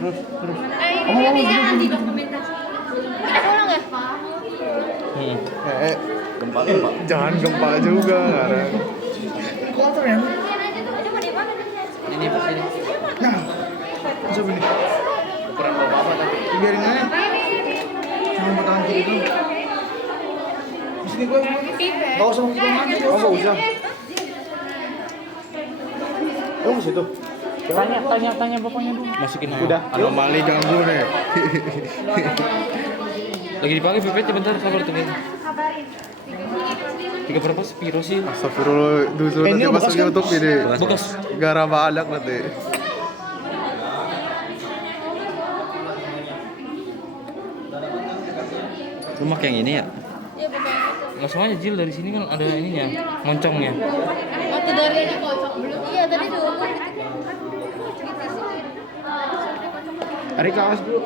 Terus. Ini jangan didokumentasi. Pulang ya? Gempa. Jangan gempa juga sekarang. Kotor ya? Ini pas ini. Nah, coba ini. Ukuran bawah apa tadi? Biarin aja. Jangan buat tangan kiri dulu. Di sini gue. Gak usah masukin lagi. Oh, gak usah. Oh, di situ. Tanya bapaknya dulu. Masukin Udah. Anomali ganggu nih. Lagi dipakai pipetnya bentar, sabar tuh. Tiga berapa sepiro sih? Astagfirullah, dusun nanti masuk YouTube ini. Bekas. Gara balak nanti. Lu pakai yang ini ya? Iya betul. Nggak semuanya Jil, dari sini kan ada ininya, moncongnya. Waktu dari ini kocok belum. Iya tadi dulu. Hari kaos dulu.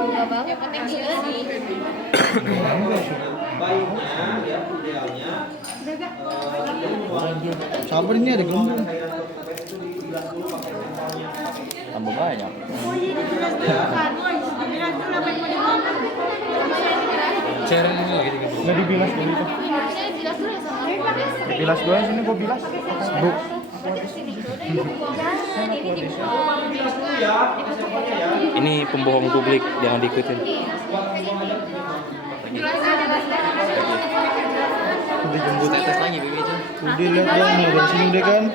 Enggak banget. Yang penting dia sih. Sabar, ini ada gelembung. Tambah banyak. Sharing ini lagi gitu. Nggak dibilas dulu itu. Bilas gue sini, gue bilas. Bu. Ini pembohong publik, jangan diikutin. Dijemput. Tetes lagi Bibi aja. Udah lihat dia dari sini udah kan.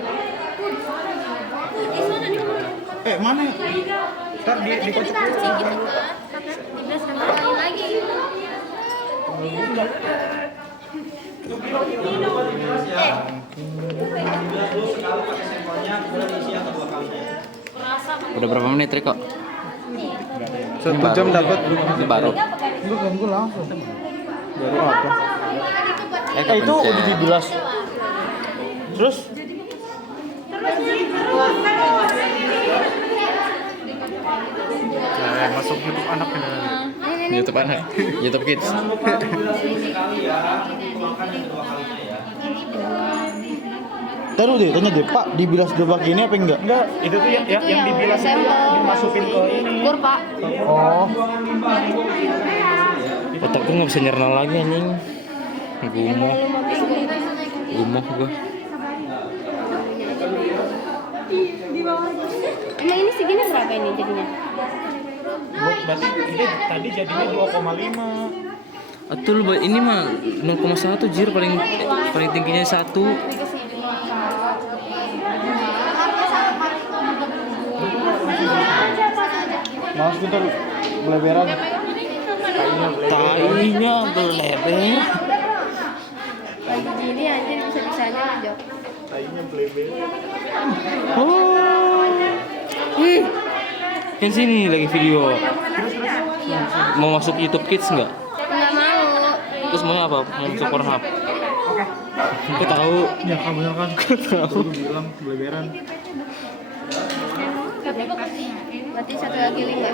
Mana ya? Ntar dikocok dulu. Udah berapa menit Riko? 1 jam dapat. Ini baru. Enggak ganggu langsung. Baru apa? Itu udah dibilas. Terus? Masuk YouTube anak ini. YouTube anak, YouTube Kids. Taruh deh, tanya deh, Pak, dibilas dia pakai ini apa enggak? Enggak, itu tuh yang dibilas itu dimasukin ke ini. Kur, Pak. Oh. Otak gue nggak bisa nyerna lagi anjing. Gumoh gue. Emang ini segini berapa ini jadinya? Berarti ini tadi jadinya 2,5. Atul, ini mah 0,1 Jir, paling tingginya 1. Mas kita beleberan. Tainya beleber. Lagi gini aja bisa-bisanya ngejok. Tainya beleber. Oh. Kan sini lagi video. Mau masuk YouTube Kids nggak? Nggak mau. Terus maunya apa? Mau masuk Pornhub? Aku tahu. Ya kamu kan. Aku bilang beleberan. Berarti 1 lagi 5.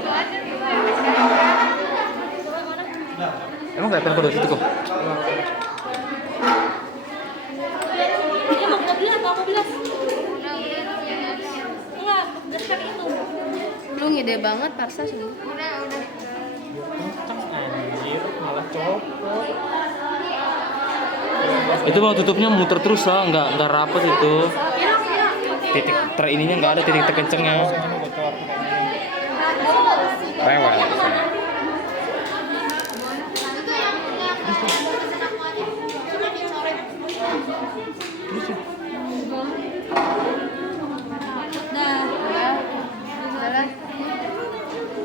Emang kelihatan kode situ kok? Ini mau bilas atau aku bilas? Enggak, bilas kali itu. Lu ngide banget Parsa sih. Udah. Anjir, malah copot. Itu mau tutupnya muter terus lah, nggak rapet itu. Titik ininya nggak ada titik terkencengnya. Rewel.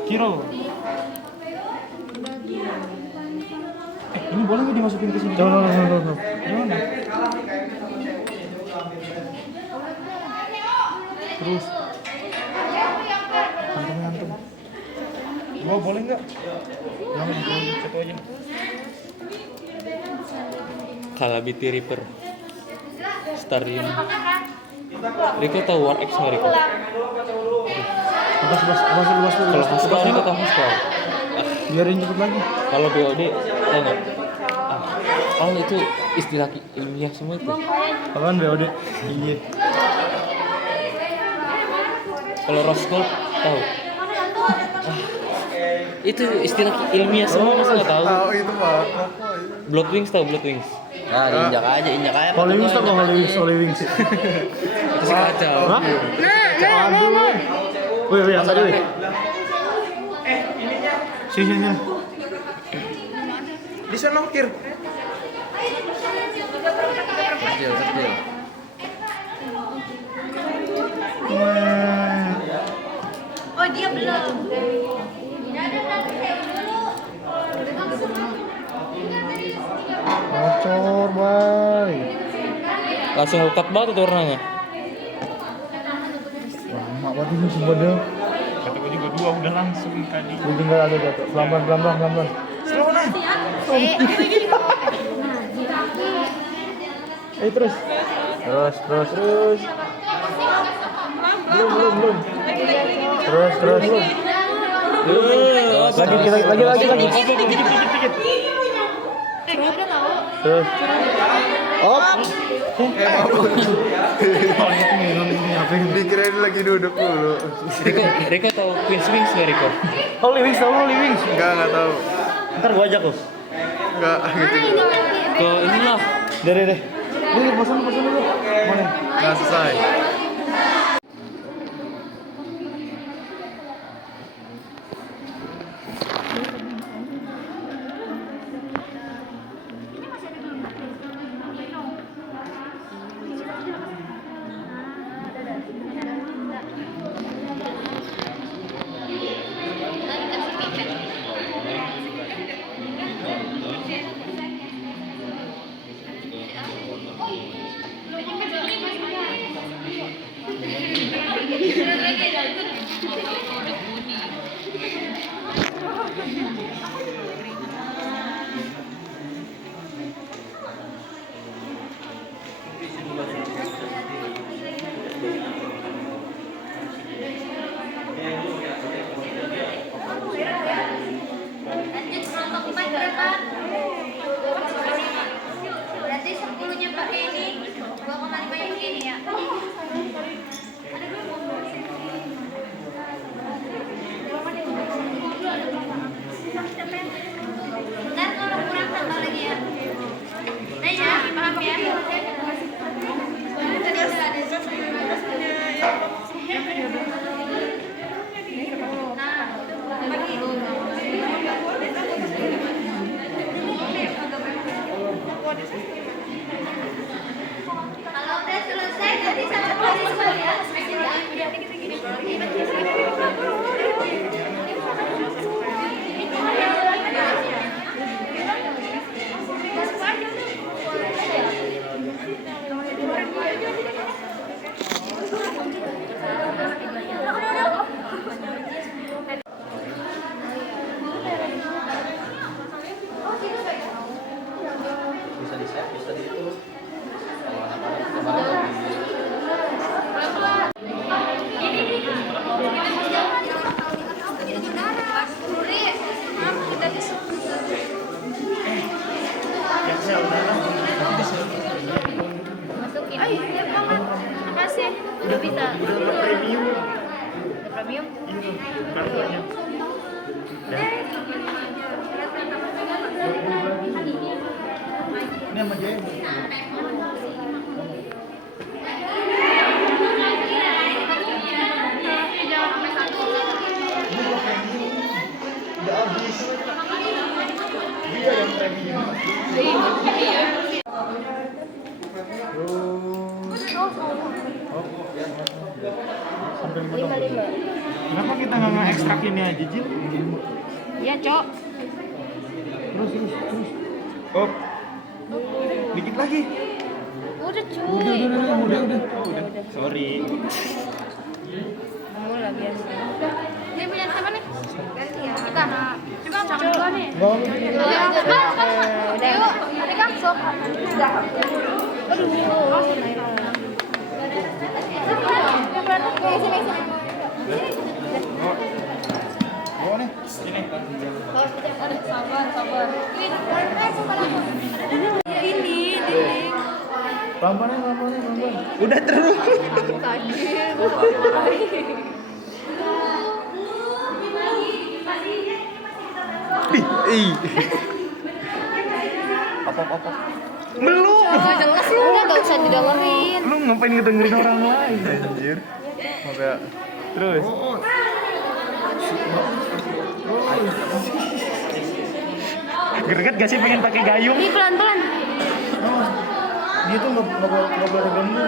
Kiro. Ini boleh nggak dimasukin ke sini? Jangan. Terus. Antum. Gua boleh nggak? Jangan, satu aja. Calamity Reaper. Starion. Riko tahu War X nggak Riko? Bas. Kalau Haskell Riko tahu Haskell. Biarin cepet lagi. Kalau BOD tahu nggak? Oh itu istilah ilmiah semua itu. Apaan BOD? Iya. Kalau Rose Gold tahu? Itu istilah ilmiah semua masa nggak tahu? Tahu itu Pak. Blood Wings tahu Blood Wings? Nah, injak aja. Holy Wings tahu Holy Wings. Itu sih kacau. Hah? Nah. Wih, yang tadi. Sini. Di sana kir. Kecil. Wah. Oh dia belum. Bocor, boy. Langsung lekat banget itu warnanya. Lama banget ini semua deh. Kata gue juga 2 udah langsung tadi. Gue tinggal ada jatuh. Pelan-pelan. Slow nah. Terus. Belum. Terus. Lagi. Terus. Op. Dikirain lagi duduk dulu. Riko tahu Queen's Wings nggak Riko? Holy Wings. Enggak tahu. Ntar gua ajak, Bos. Enggak gitu. Ke inilah. Deh. Ini pesan dulu. Mana? Enggak selesai. Berarti 10-nya pakai ini, 2,5 yang ini ya. Ntar kalau kurang tambah lagi ya. Nah ya, paham ya. Kalau udah selesai nanti sama mahasiswa ya. Bisa di itu. Kalau anak-anak kemarin Masukin. Makasih. Udah bisa. Udah premium. Premium. Kartunya. Ini sama dia. Udah habis. Dia yang premium. Sampai 5. Kenapa kita nggak ekstrak ini aja, Jil? Iya, Cok. Terus. Oh. Dikit lagi. Udah, cuy. Udah. Sorry. Mulai biasa. Ini punya siapa nih? Ganti ya. Kita. Coba sama dua nih. Bang. Udah yuk. Tadi kan Sok. Aduh. Bawa nih. Sabar. Ini. Pelan-pelan. Udah terus. Ih. Apa? Belum. Gak jelas lu, gak usah didengerin. Lu ngapain ngedengerin orang lain anjir? Maaf ya. Terus. Greget gak sih pengen pakai gayung? Ini pelan-pelan. Dia tuh nggak boleh ganggu.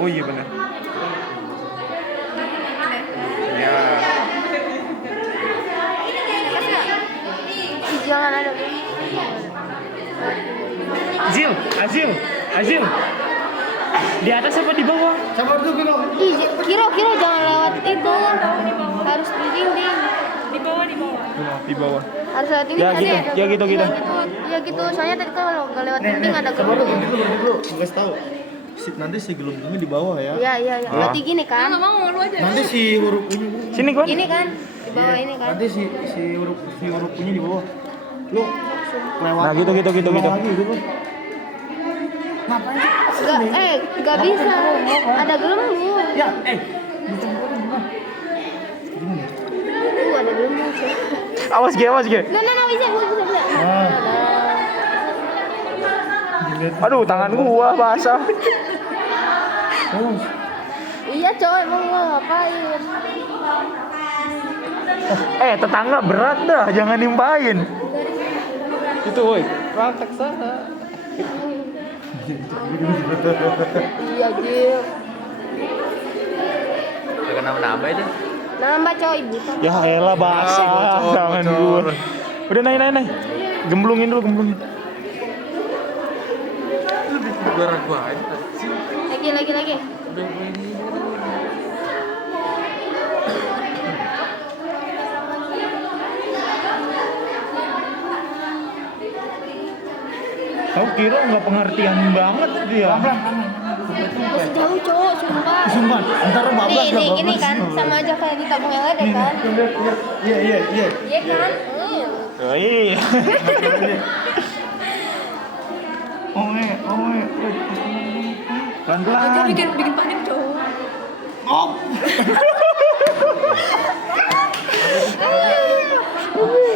Oh iya benar. Ya. Jangan ada. Azil. Di atas apa di bawah? Sabar tuh Kiro. Ih, Kiro jangan lewat itu. Harus di dinding. Di bawah. Harus lewat dinding. Ya, ada gitu. ada- Ya, gitu. Ya gitu. Soalnya tadi kalau nggak lewat dinding ada Sabar gerbang. berhenti dulu. Gue kasih tahu. Nanti si gelembungnya di bawah ya. Iya. Berarti gini kan? Nanti si huruf ini. Sini gua. Gini kan? Di bawah ini kan? Nanti si huruf ini di bawah. Lu lewat. Nah, gitu. Lagi gitu. Nggak bisa. Ada gelembung. Ya, Ada gelembung sih. Awas ge. Nah, bisa. Aduh, tangan gua basah. Iya coy, emang gua ngapain? Tetangga berat dah, jangan nimpain. Itu woi, praktek sana. Iya Gil. Udah nambah itu. Nambah coy, bukan. Ya elah basah tangan gua. Udah naik. Gemblungin dulu. Berat banget. Lagi. Kau kira nggak pengertian banget dia. Masih jauh cowok, sumpah. Sumpah, ntar bablas Nih, ini kan sama aja kayak di tabung LED kan? Iya. Iya kan? Oh iya. Pelan-pelan. bikin panik cowok.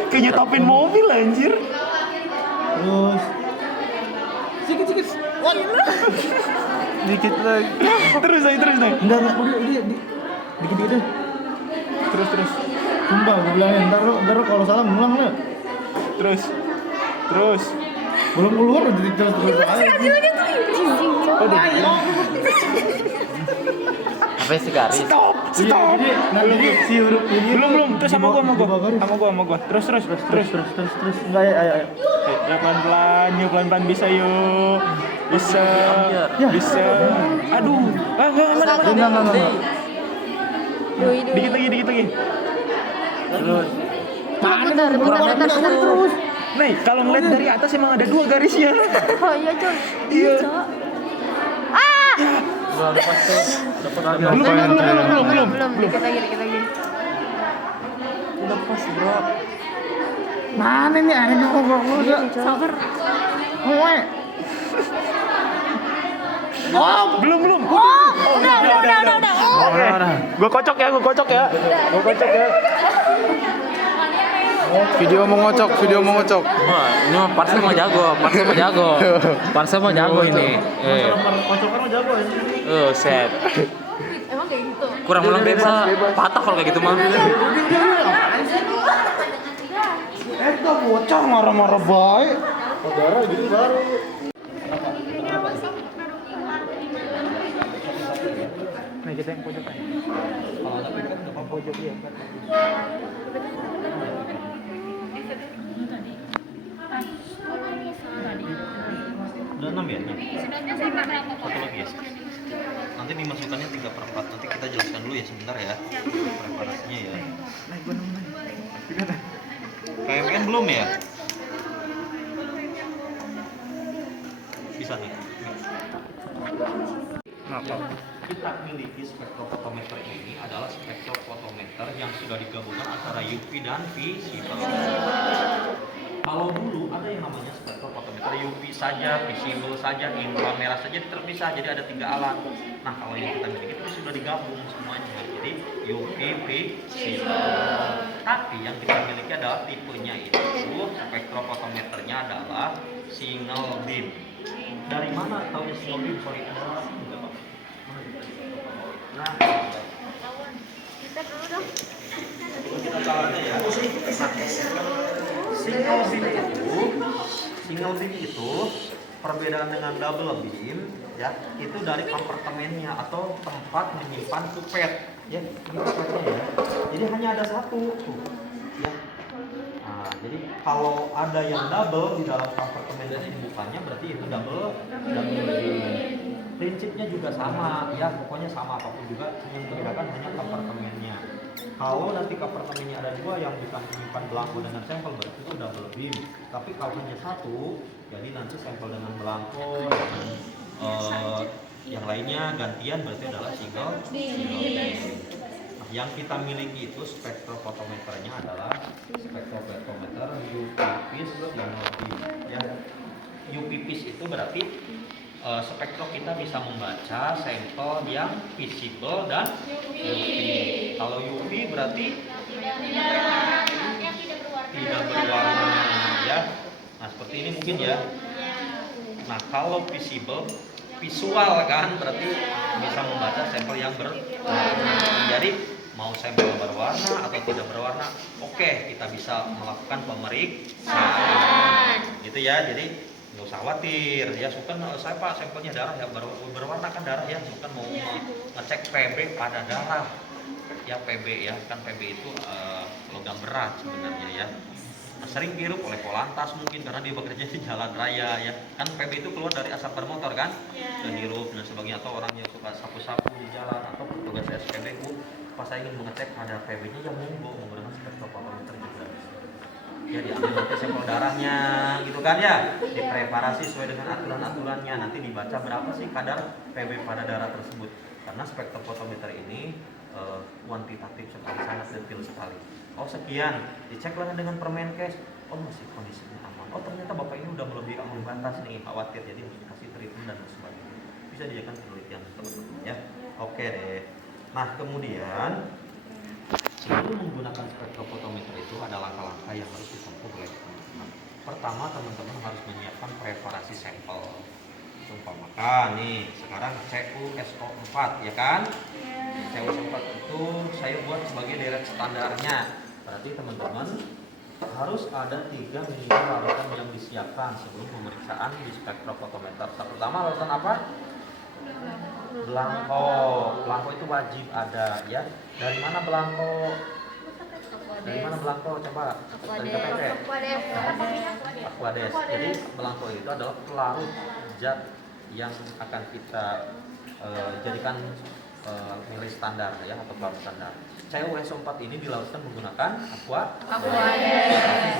Kayak nyetopin mobil anjir. Terus sikit. Dikit lagi. Terus naik. Enggak, udah dikit deh. Terus. Sumpah, gue bilangin, ntar lu kalau salah ngulang lu. Terus. Belum keluar udah terus aja. Apa sih garis? Stop. Jadi nanti si huruf ini Belum. Terus sama gua. Sama Gua. Terus. Enggak ya. Ya pelan-pelan bisa yuk. Bisa. Aduh. Enggak. Dikit lagi. Terus. Putar terus. Nih, kalau ngeliat dari atas emang ada 2 garisnya. Oh iya coy. Iya. Belum. Dikit lagi. Lepas, bro. Mana nih akhirnya kok udah. Sabar. Belum. Udah. Oke. Gua kocok ya. Video mau ngocok. Wah, ini mah Parsa mah jago ini. Kocokan mah jago ya. Set. Emang kayak gitu. Kurang meleng bisa patah kalau kayak gitu mah. Itu bocah marah-marah baik. Saudara gitu baru. Nih kita yang pojok. Pojok dia. Udah 6 ya? 6. Satu lagi ya? Nanti dimasukkannya 3/4. Nanti kita jelaskan dulu ya sebentar ya. Preparasinya ya. Naik gua naik. KMN belum ya? bisa nih. Kita miliki spektrofotometer ini adalah spektrofotometer yang sudah digabungkan antara UV dan visible. Kalau dulu ada yang namanya spektrofotometer UV saja, visible saja, inframerah saja terpisah, jadi ada 3 alat. Nah, kalau yang kita miliki itu sudah digabung semuanya, jadi UV, visible. Tapi yang kita miliki adalah tipenya itu spektrofotometernya adalah single beam. Dari mana tahu single beam? Sorry, nah, Kita dulu dong. kita caranya ya. Single beam itu perbedaan dengan double beam ya, itu dari kompartemennya atau tempat menyimpan kupet ya, ini kupetnya ya. Jadi hanya ada satu tuh ya. Nah, jadi kalau ada yang double di dalam kompartemen dan ini bukannya berarti itu double beam. Prinsipnya juga sama ya, pokoknya sama apapun juga, yang membedakan hanya kompartemennya. Kalau nanti kompartemennya ada 2 yang bisa menyimpan belangko dengan sampel berarti itu double beam. Tapi kalau hanya satu, jadi nanti sampel dengan belangko dengan yang lainnya gantian berarti adalah single beam. Nah, yang kita miliki itu spektrofotometernya adalah spektrofotometer UV-PIS single beam ya. UV-PIS itu berarti spektro kita bisa membaca sampel yang visible dan UV. Kalau UV berarti tidak berwarna ya. Nah, seperti ini mungkin ya. Nah, kalau visible, visual kan berarti bisa membaca sampel yang berwarna. Jadi mau sampel berwarna atau tidak berwarna, oke, kita bisa melakukan pemeriksaan. Gitu ya. Jadi nggak usah khawatir ya, bukan saya Pak sampelnya darah ya, berwarna kan darah ya, bukan mau ngecek PB pada darah ya. PB ya kan, PB itu logam berat sebenarnya ya. Nah, sering dihirup oleh Polantas mungkin karena dia bekerja di jalan raya ya kan. PB itu keluar dari asap bermotor kan, dan dihirup dan sebagainya, atau orang yang suka sapu-sapu di jalan atau petugas SPBU pas saya ingin mengecek pada PB-nya ya monggo menggunakan spektrofotometer juga ya, diambil nanti sampel darahnya gitu kan ya, dipreparasi sesuai dengan aturan-aturannya, nanti dibaca berapa sih kadar PB pada darah tersebut. Karena spektrofotometer ini kuantitatif sekali, sangat detail sekali. Oh sekian, diceklah dengan Permenkes, oh masih kondisinya aman, oh ternyata bapak ini udah melebihi ambang batas nih, khawatir, jadi harus dikasih treatment dan sebagainya. Bisa dilakukan penelitian teman-teman ya. Oke deh. Nah kemudian sebelum menggunakan spektrofotometer itu ada langkah-langkah yang harus ditempuh oleh teman-teman. Pertama, teman-teman harus menyiapkan preparasi sampel. Umpamakan nih, sekarang CuSO4 ya kan? CuSO4 itu saya buat sebagai deret standarnya. Berarti teman-teman harus ada 3 minimal larutan yang disiapkan sebelum pemeriksaan di spektrofotometer. Pertama, larutan apa? Belangko. Belangko itu wajib ada ya. Dari mana belangko? Dari mana belangko? Coba. Dari KPP. Aquades. Jadi belangko itu adalah pelarut zat yang akan kita jadikan nilai standar ya, atau pelarut standar. CuSO4 ini dilarutkan menggunakan Aquades. Tapi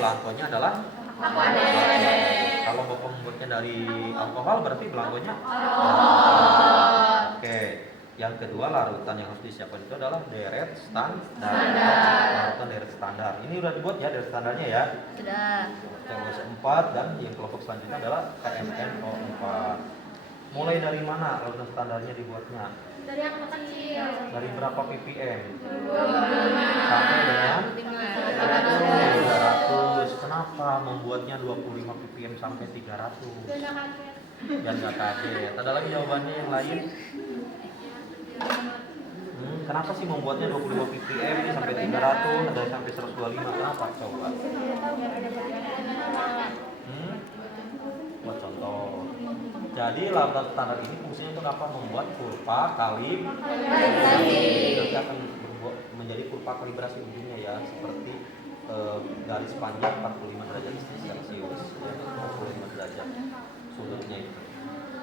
belangkonya adalah Aquades. Kalau bapak membuatnya dari alkohol berarti belangkonya Oke. Yang kedua, larutan yang harus disiapkan itu adalah deret standar. Larutan deret standar. Ini udah dibuat ya deret standarnya ya. Sudah. CuSO4 dan yang kelompok selanjutnya adalah TMNO4. Mulai dari mana larutan standarnya dibuatnya? Dari yang kecil. Dari berapa ppm? 25 Sampai dengan 300. 300. Kenapa membuatnya 25 ppm sampai 300? Dan nggak kaget. Ada lagi jawabannya yang lain? Kenapa sih membuatnya 25 ppm ini sampai 300, ada yang sampai 125? Kenapa? Coba. Buat contoh. Jadi larutan standar ini fungsinya untuk apa? Membuat kurva kalibrasi. Nanti akan menjadi kurva kalibrasi ujungnya ya, seperti garis panjang 45 derajat Celcius, 45 derajat sudutnya itu.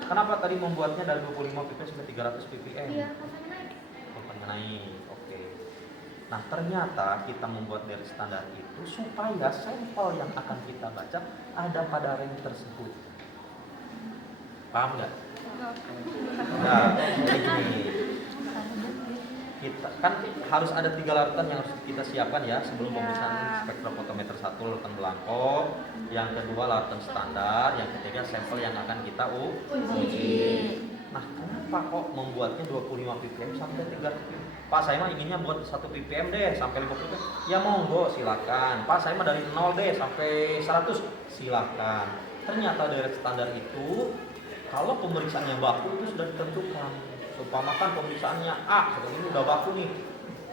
Kenapa tadi membuatnya dari 25 ppm sampai 300 ppm? Mengenai, oke. Nah ternyata kita membuat dari standar itu supaya sampel yang akan kita baca ada pada range tersebut. Paham nggak? Nah, jadi gini. Kita kan harus ada 3 larutan yang harus kita siapkan ya sebelum pemeriksaan spektrofotometer 1 larutan belangko, yang kedua larutan standar, yang ketiga sampel yang akan kita uji. Nah, kenapa kok membuatnya 25 ppm sampai 3 ppm? Pak, saya mah inginnya buat 1 ppm deh sampai 50 ppm. Ya monggo, silakan. Pak, saya mah dari 0 deh sampai 100, silakan. Ternyata dari standar itu kalau pemeriksaannya baku itu sudah ditentukan. Seumpamakan pemeriksaannya A, seperti ini udah baku nih.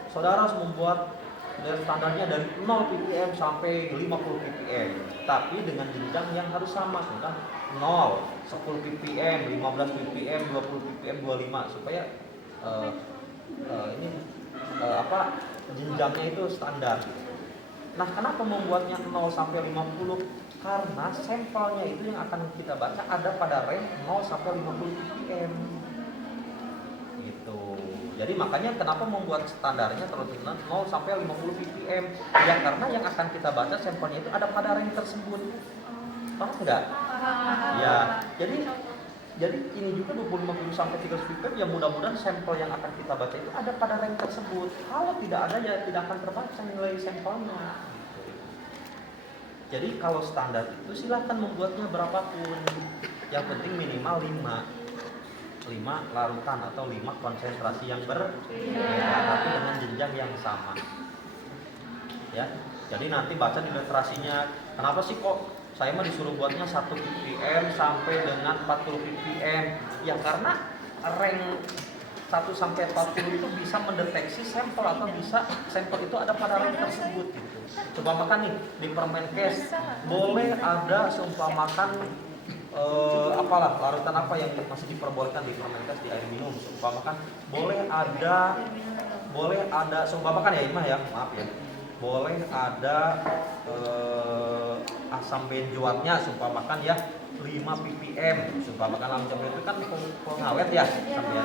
Saudara harus membuat dari standarnya dari 0 ppm sampai 50 ppm, tapi dengan jenjang yang harus sama, misalkan 0, 10 ppm, 15 ppm, 20 ppm, 25 supaya jenjangnya itu standar. Nah, kenapa membuatnya 0 sampai 50? Karena sampelnya itu yang akan kita baca ada pada range 0 sampai 50 ppm. Gitu. Jadi makanya kenapa membuat standarnya terus 0 sampai 50 ppm? Ya karena yang akan kita baca sampelnya itu ada pada range tersebut. Paham nggak? Ya, jadi ini juga 25 sampai 30 ppm ya mudah-mudahan sampel yang akan kita baca itu ada pada range tersebut. Kalau tidak ada ya tidak akan terbaca nilai sampelnya. Jadi kalau standar itu silahkan membuatnya berapapun. Yang penting minimal 5 larutan atau 5 konsentrasi yang berbeda tapi dengan jenjang yang sama. Ya. Jadi nanti baca di literasinya, kenapa sih kok saya mah disuruh buatnya 1 ppm sampai dengan 40 ppm? Ya karena rank 1 sampai 40 itu bisa mendeteksi sampel atau bisa sampel itu ada pada rank tersebut gitu. Coba makan nih di Permenkes boleh ada seumpamakan larutan apa yang masih diperbolehkan di Permenkes di air minum, seumpamakan boleh ada seumpamakan ya Imah ya, maaf ya, boleh ada asam benzoatnya seumpamakan ya 5 ppm, seumpamakan asam benzoat itu kan pengawet ya sampai.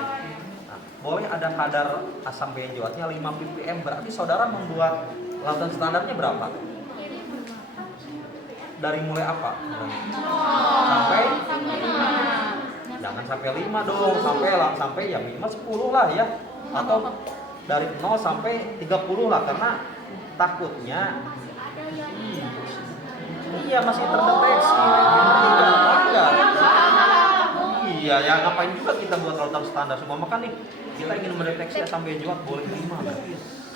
Nah, boleh ada kadar asam benzoatnya 5 ppm, berarti saudara membuat larutan standarnya berapa? Dari mulai apa? Sampai jangan sampai 5 dong, sampai ya minimal 10 lah ya. Atau dari 0 sampai 30 lah karena takutnya iya masih terdeteksi. Iya, ya ngapain juga kita buat larutan standar semua makan nih. Kita ingin mendeteksi asam benzoat boleh 5.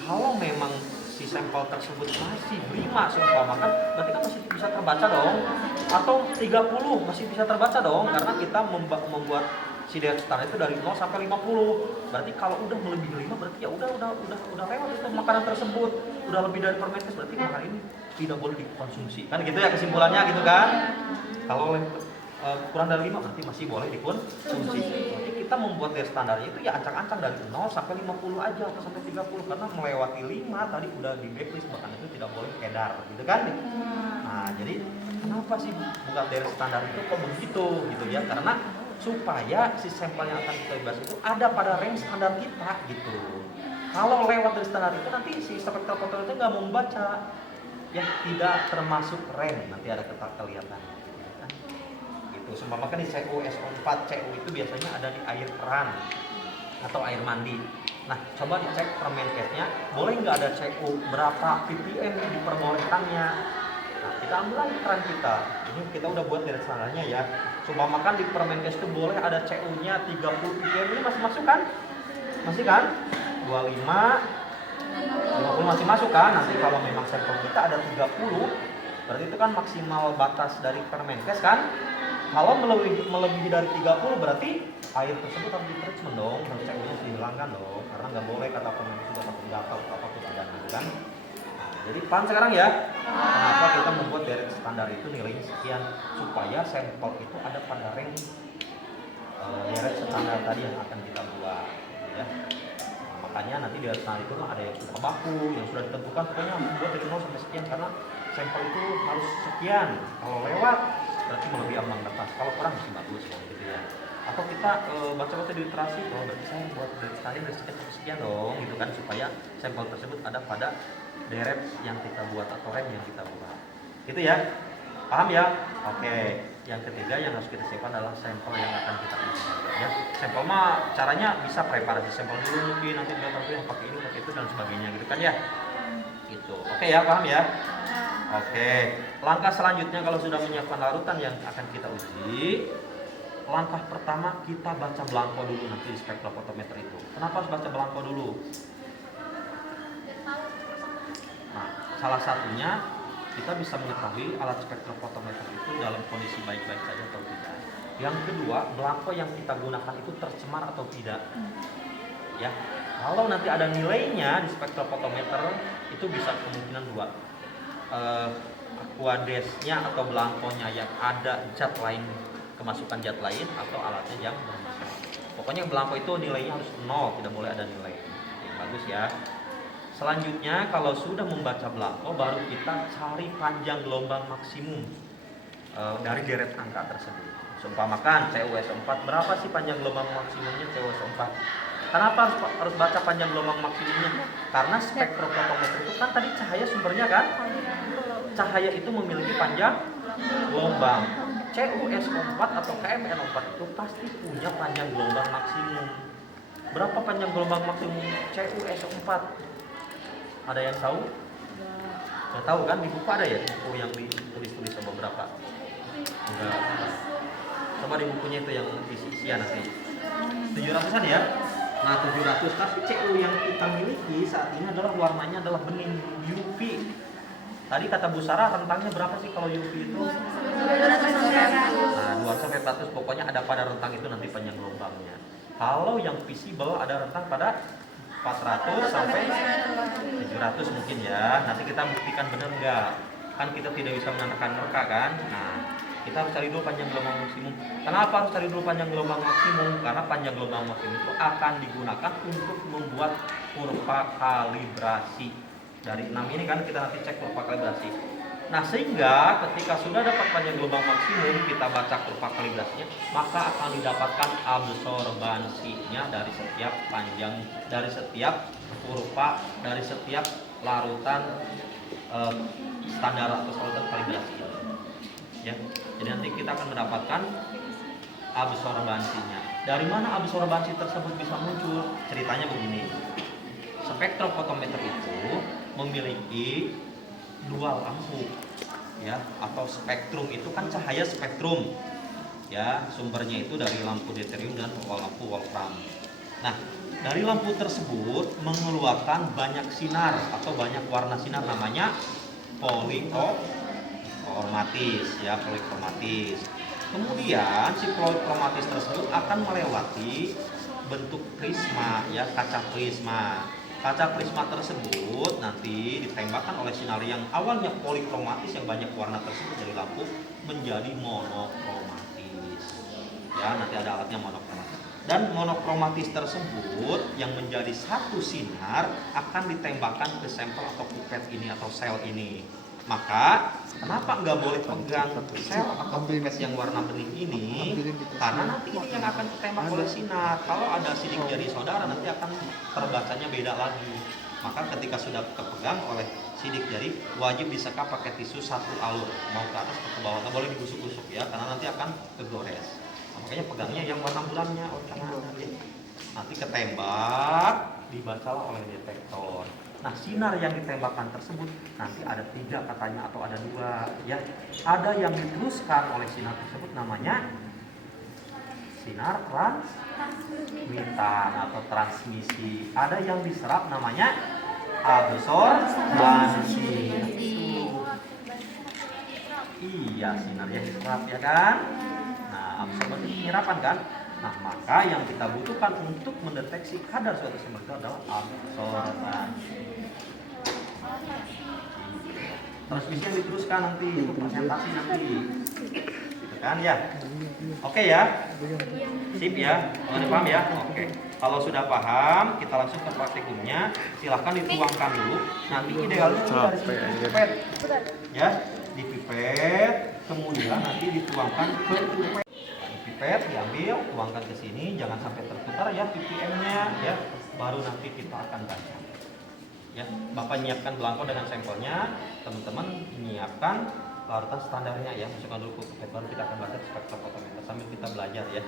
Kalau memang si sampel tersebut masih 5 seumpamakan, berarti kan masih bisa terbaca dong. Atau 30 masih bisa terbaca dong karena kita membuat si deret standar itu dari 0 sampai 50. Berarti kalau udah melebihi 5 berarti ya udah lewat itu makanan tersebut. Udah lebih dari Permenkes berarti makanan ini tidak boleh dikonsumsi. Kan gitu ya kesimpulannya gitu kan. Kalau kurang dari 5 berarti masih boleh dikonsumsi. Berarti kita membuat deret standarnya itu ya ancang-ancang dari 0 sampai 50 aja atau sampai 30 karena melewati 5 tadi udah di blacklist bahkan itu tidak boleh edar gitu kan. Nah, jadi kenapa sih bukan deret standar itu kok begitu gitu ya? Karena supaya si sampel yang akan kita bebas itu ada pada range standar kita gitu. Kalau lewat dari standar itu nanti si spektrofotometer nggak mau membaca, ya tidak termasuk range, nanti ada kelihatan. Gitu. Seumpamakan di CuSO4, Cu itu biasanya ada di air keran atau air mandi. Nah, coba dicek Permenkesnya, boleh nggak ada Cu berapa ppm diperbolehkannya. Nah, kita ambil lagi keran kita. Ini kita udah buat dari standarnya ya. Seumpamakan di Permenkes itu boleh ada Cu-nya 30 ppm, ini masih masuk kan? Masih kan? 25, 50 masih masuk kan? Nanti kalau memang sampel kita ada 30, berarti itu kan maksimal batas dari Permenkes kan? Kalau melebihi dari 30 berarti air tersebut harus di-treatment dong, harus Cu-nya dihilangkan dong, karena nggak boleh kata Permenkes itu takut gatal atau apapun ada kan? Jadi paham sekarang ya? Kenapa kita membuat deret standar itu nilainya sekian supaya sampel itu ada pada range deret standar tadi yang akan kita buat, gitu ya. Nah, makanya nanti deret standar itu ada yang sudah baku, yang sudah ditentukan pokoknya membuat dari 0 sampai sekian karena sampel itu harus sekian. Kalau lewat berarti melebihi ambang batas. Kalau kurang masih bagus ya, gitu ya. Atau kita baca-baca di literasi, oh berarti saya buat deret standar dari sekian sampai sekian dong, gitu kan supaya sampel tersebut ada pada deret yang kita buat atau range yang kita buat. Gitu ya? Paham ya? Oke. Yang ketiga yang harus kita siapkan adalah sampel yang akan kita uji. Ya, sampel mah caranya bisa preparasi sampel dulu mungkin nanti dia tampil pakai ini pakai itu dan sebagainya gitu kan ya. Gitu. Oke ya, paham ya? Oke. Langkah selanjutnya kalau sudah menyiapkan larutan yang akan kita uji, langkah pertama kita baca belangko dulu nanti di spektrofotometer itu. Kenapa harus baca belangko dulu? Nah, salah satunya kita bisa mengetahui alat spektrofotometer itu dalam kondisi baik-baik saja atau tidak. Yang kedua, belangko yang kita gunakan itu tercemar atau tidak. Ya, kalau nanti ada nilainya di spektrofotometer itu bisa kemungkinan dua. Aquadesnya atau belangkonya yang ada zat lain, kemasukan zat lain atau alatnya yang bermasalah. Pokoknya belangko itu nilainya harus 0, tidak boleh ada nilai. Oke, bagus ya. Selanjutnya kalau sudah membaca belangko baru kita cari panjang gelombang maksimum dari deret angka tersebut. Seumpamakan CuSO4, berapa sih panjang gelombang maksimumnya CuSO4? Kenapa harus baca panjang gelombang maksimumnya? Karena spektrofotometer itu kan tadi cahaya sumbernya kan? Cahaya itu memiliki panjang gelombang. CuSO4 atau KMnO4 itu pasti punya panjang gelombang maksimum. Berapa panjang gelombang maksimum CuSO4? Ada yang tahu? Nggak tahu kan? Di buku ada ya? Buku yang ditulis-tulis sama berapa? Enggak. Coba di bukunya itu yang isi-isian nanti. 700-an ya? Nah 700, tapi Cu yang kita miliki saat ini adalah warnanya adalah bening UV. Tadi kata Bu Sarah rentangnya berapa sih kalau UV itu? Nah 200-400, pokoknya ada pada rentang itu nanti panjang gelombangnya. Kalau yang visible ada rentang pada 400 sampai 700 mungkin ya. Nanti kita buktikan benar enggak. Kan kita tidak bisa menerka kan. Nah, kita harus cari dulu panjang gelombang maksimum. Kenapa harus cari dulu panjang gelombang maksimum? Karena panjang gelombang maksimum itu akan digunakan untuk membuat kurva kalibrasi. Dari 6 ini kan kita nanti cek kurva kalibrasi. Nah, sehingga ketika sudah dapat panjang gelombang maksimum, kita baca kurva kalibrasinya, maka akan didapatkan absorbansinya dari setiap panjang, dari setiap kurva, dari setiap larutan standar atau larutan kalibrasi ini. Ya, jadi nanti kita akan mendapatkan absorbansinya. Dari mana absorbansi tersebut bisa muncul? Ceritanya begini. Spektrofotometer itu memiliki dua lampu ya, atau spektrum. Itu kan cahaya spektrum ya, sumbernya itu dari lampu deuterium dan lampu wolfram. Nah, dari lampu tersebut mengeluarkan banyak sinar atau banyak warna sinar, namanya polikromatis ya, polikromatis. Kemudian si polikromatis tersebut akan melewati bentuk prisma ya, kaca prisma. Kaca prisma tersebut nanti ditembakkan oleh sinar yang awalnya polikromatis yang banyak warna tersebut dari lampu menjadi monokromatis. Ya, nanti ada alatnya monokromatis. Dan monokromatis tersebut yang menjadi satu sinar akan ditembakkan ke sampel atau pipet ini atau sel ini. Maka kenapa nggak boleh pegang sel atau pipet yang warna bening ini? Karena nanti ini yang akan ditembak oleh sinar. Kalau ada sidik jari saudara nanti akan terbacanya beda lagi. Maka ketika sudah kepegang oleh sidik jari, wajib disekap pakai tisu satu alur, mau ke atas atau ke bawah. Nggak boleh digusuk-gusuk ya, karena nanti akan kegores. Nah, makanya pegangnya yang warna bulannya, nanti ketembak, dibacalah oleh detektor. Nah, sinar yang ditembakkan tersebut nanti ada 3 katanya atau ada 2 ya. Ada yang diteruskan oleh sinar tersebut namanya sinar transmitan atau transmisi. Ada yang diserap namanya absorbansi. Iya, sinar yang diserap ya kan. Nah, absorbansi penyerapan kan. Nah, maka yang kita butuhkan untuk mendeteksi kadar suatu sumber itu adalah absorbansi. Transmisi yang diteruskan nanti, presentasi nanti, gitu kan ya? Oke ya, sip ya, paham ya? Oke. Kalau sudah paham, kita langsung ke praktikumnya. Silahkan dituangkan dulu. Nanti idealnya dari pipet, ya, di pipet, kemudian nanti dituangkan ke pipet. Pipet diambil, tuangkan ke sini, jangan sampai terputar ya ppm-nya, ya. Baru nanti kita akan baca. Ya, Bapak nyiapkan belangko dengan sampelnya, teman-teman menyiapkan larutan standarnya ya. Masukkan dulu ke kupet, baru kita akan baca spektra fotometer sambil kita belajar ya.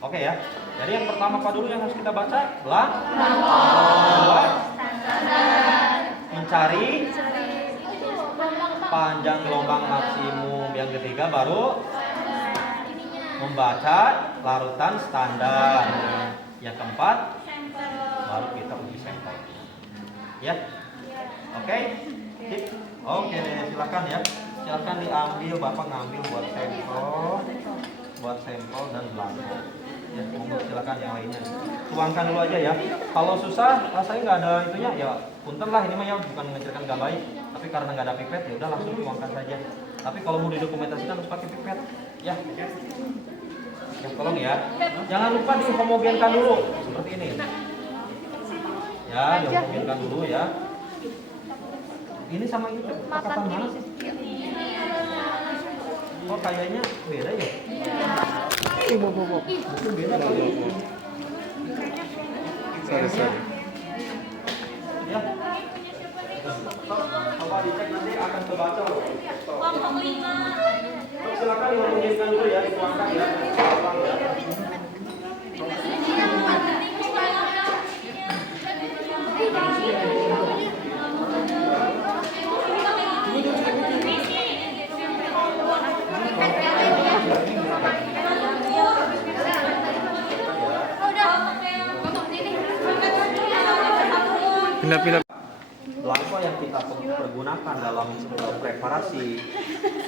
Oke ya. Jadi yang pertama apa dulu yang harus kita baca? Kedua, mencari panjang gelombang maksimum. Yang ketiga baru membaca larutan standar. Yang keempat baru kita uji sampel. Ya. Oke. Oke deh, silakan ya. Silakan diambil, Bapak ngambil buat sampel dan belangko. Ya, monggo silakan yang lainnya. Tuangkan dulu aja ya. Kalau susah, rasanya nggak ada itunya ya. Punten lah ini mah ya bukan mengajarkan nggak baik, tapi karena nggak ada pipet ya udah langsung tuangkan saja. Tapi kalau mau didokumentasikan harus pakai pipet, ya. Ya tolong ya. Jangan lupa dihomogenkan dulu seperti ini. Ya, dihomogenkan dulu ya. Ini sama ini cetakan mana sih? Oh kayaknya beda ya? Mungkin beda kali. Sorry. Ya. Coba dicek nanti akan kebaca loh. Silakan dihomogenkan dulu ya, dituangkan ya. Pindah-pindah. Belangko yang kita pergunakan dalam preparasi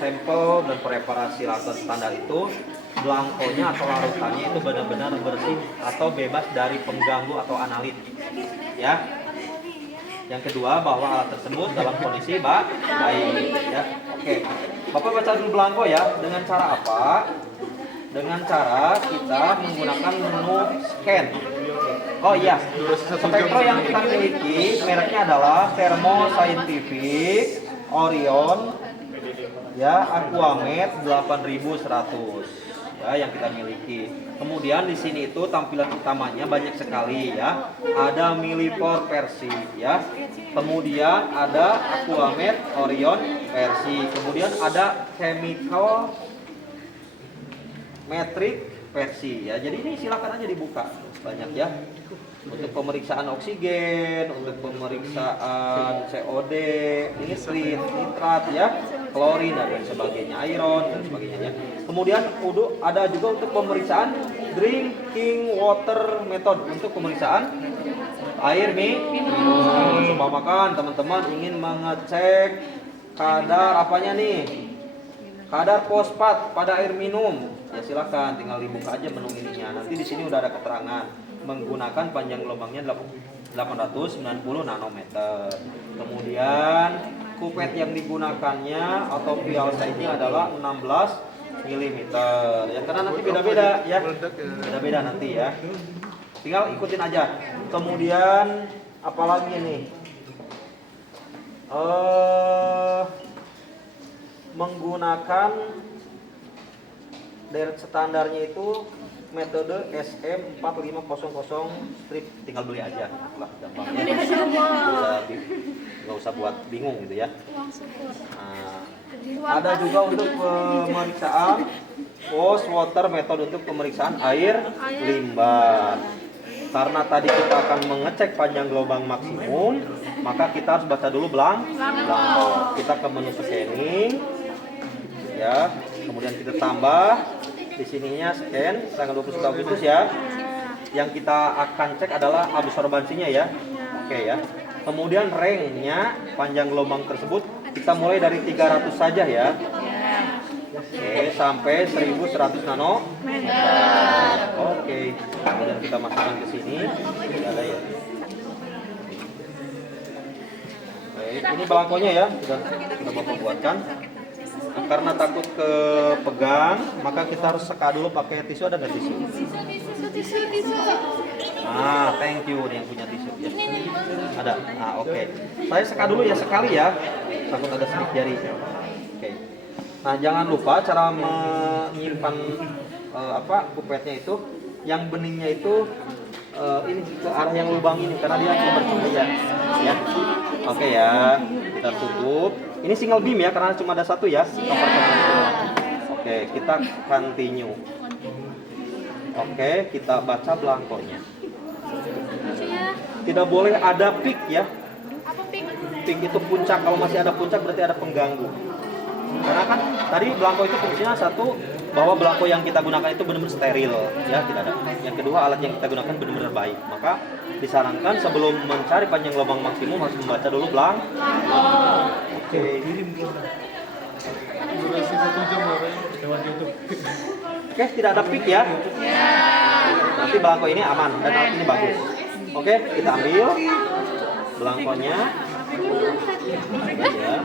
sampel dan preparasi larutan standar itu, belangkonya atau larutannya itu benar-benar bersih atau bebas dari pengganggu atau analit. Ya. Yang kedua, bahwa alat tersebut dalam kondisi baik. Ya. Oke. Bapak baca dulu belangko ya. Dengan cara apa? Dengan cara kita menggunakan menu scan. Oh iya, spektro yang kita miliki mereknya adalah Thermo Scientific, Orion, ya, Aquamed 8100, ya, yang kita miliki. Kemudian di sini itu tampilan utamanya banyak sekali ya. Ada millipore versi ya. Kemudian ada Aquamed Orion versi. Kemudian ada chemical metric versi ya. Jadi ini silakan aja dibuka banyak ya. Untuk pemeriksaan oksigen, untuk pemeriksaan COD, ini split, nitrat ya, klorin dan sebagainya, iron dan sebagainya ya. Kemudian ada juga untuk pemeriksaan drinking water method, untuk pemeriksaan air minum. Umpamakan teman-teman ingin mengecek kadar apanya nih? Kadar fosfat pada air minum. Ya silakan tinggal dibuka aja menu ininya. Nanti di sini udah ada keterangan menggunakan panjang gelombangnya 890 nanometer. Kemudian kupet yang digunakannya atau vial size-nya adalah 16 mm. Ya karena nanti beda-beda ya. Beda-beda nanti ya. Tinggal ikutin aja. Kemudian apalagi nih? Menggunakan deret standarnya itu metode SM4500 strip, tinggal beli aja lah gampangnya, nggak usah buat bingung gitu ya. Nah, ada juga untuk pemeriksaan post water metode, untuk pemeriksaan air limbah. Karena tadi kita akan mengecek panjang gelombang maksimum, maka kita harus baca dulu belangko. Kita ke menu scanning ya, kemudian kita tambah di sininya scan tanggal 21 Agustus ya. Yang kita akan cek adalah absorbansinya ya. Oke ya. Kemudian range-nya panjang gelombang tersebut kita mulai dari 300 saja ya. Oke, sampai 1100 nanometer. Oke. Kemudian kita masukkan ke sini. Tidak ada ya. Oke, ini belangkonya ya. Sudah Bapak buatkan. Karena takut kepegang, maka kita harus seka dulu pakai tisu. Ada nggak tisu? Tisu. Ah, thank you nih yang punya tisu. Ya. Ada. Ah, oke. Saya seka dulu ya sekali ya. Takut ada sidik jari. Oke. Nah, jangan lupa cara menyimpan kupetnya itu, yang beningnya itu ini ke arah yang lubang ini karena dia akan bercahaya. Ya. Oke ya. Kita tutup. Ini single beam ya, karena cuma ada satu ya. Oke, kita continue. Oke, kita baca belangkonya. Tidak boleh ada peak ya. Apa pik? Peak itu puncak, kalau masih ada puncak berarti ada pengganggu. Karena kan tadi belangko itu fungsinya satu, bahwa belangko yang kita gunakan itu benar-benar steril ya, tidak ada. Yang kedua, alat yang kita gunakan benar-benar baik. Maka disarankan sebelum mencari panjang gelombang maksimum harus membaca dulu belangko. Oke. Durasi 1 jam lewat YouTube. Oke, tidak ada peak ya. Berarti belangko ini aman dan alat ini bagus. Oke, kita ambil belangkonya. Ya.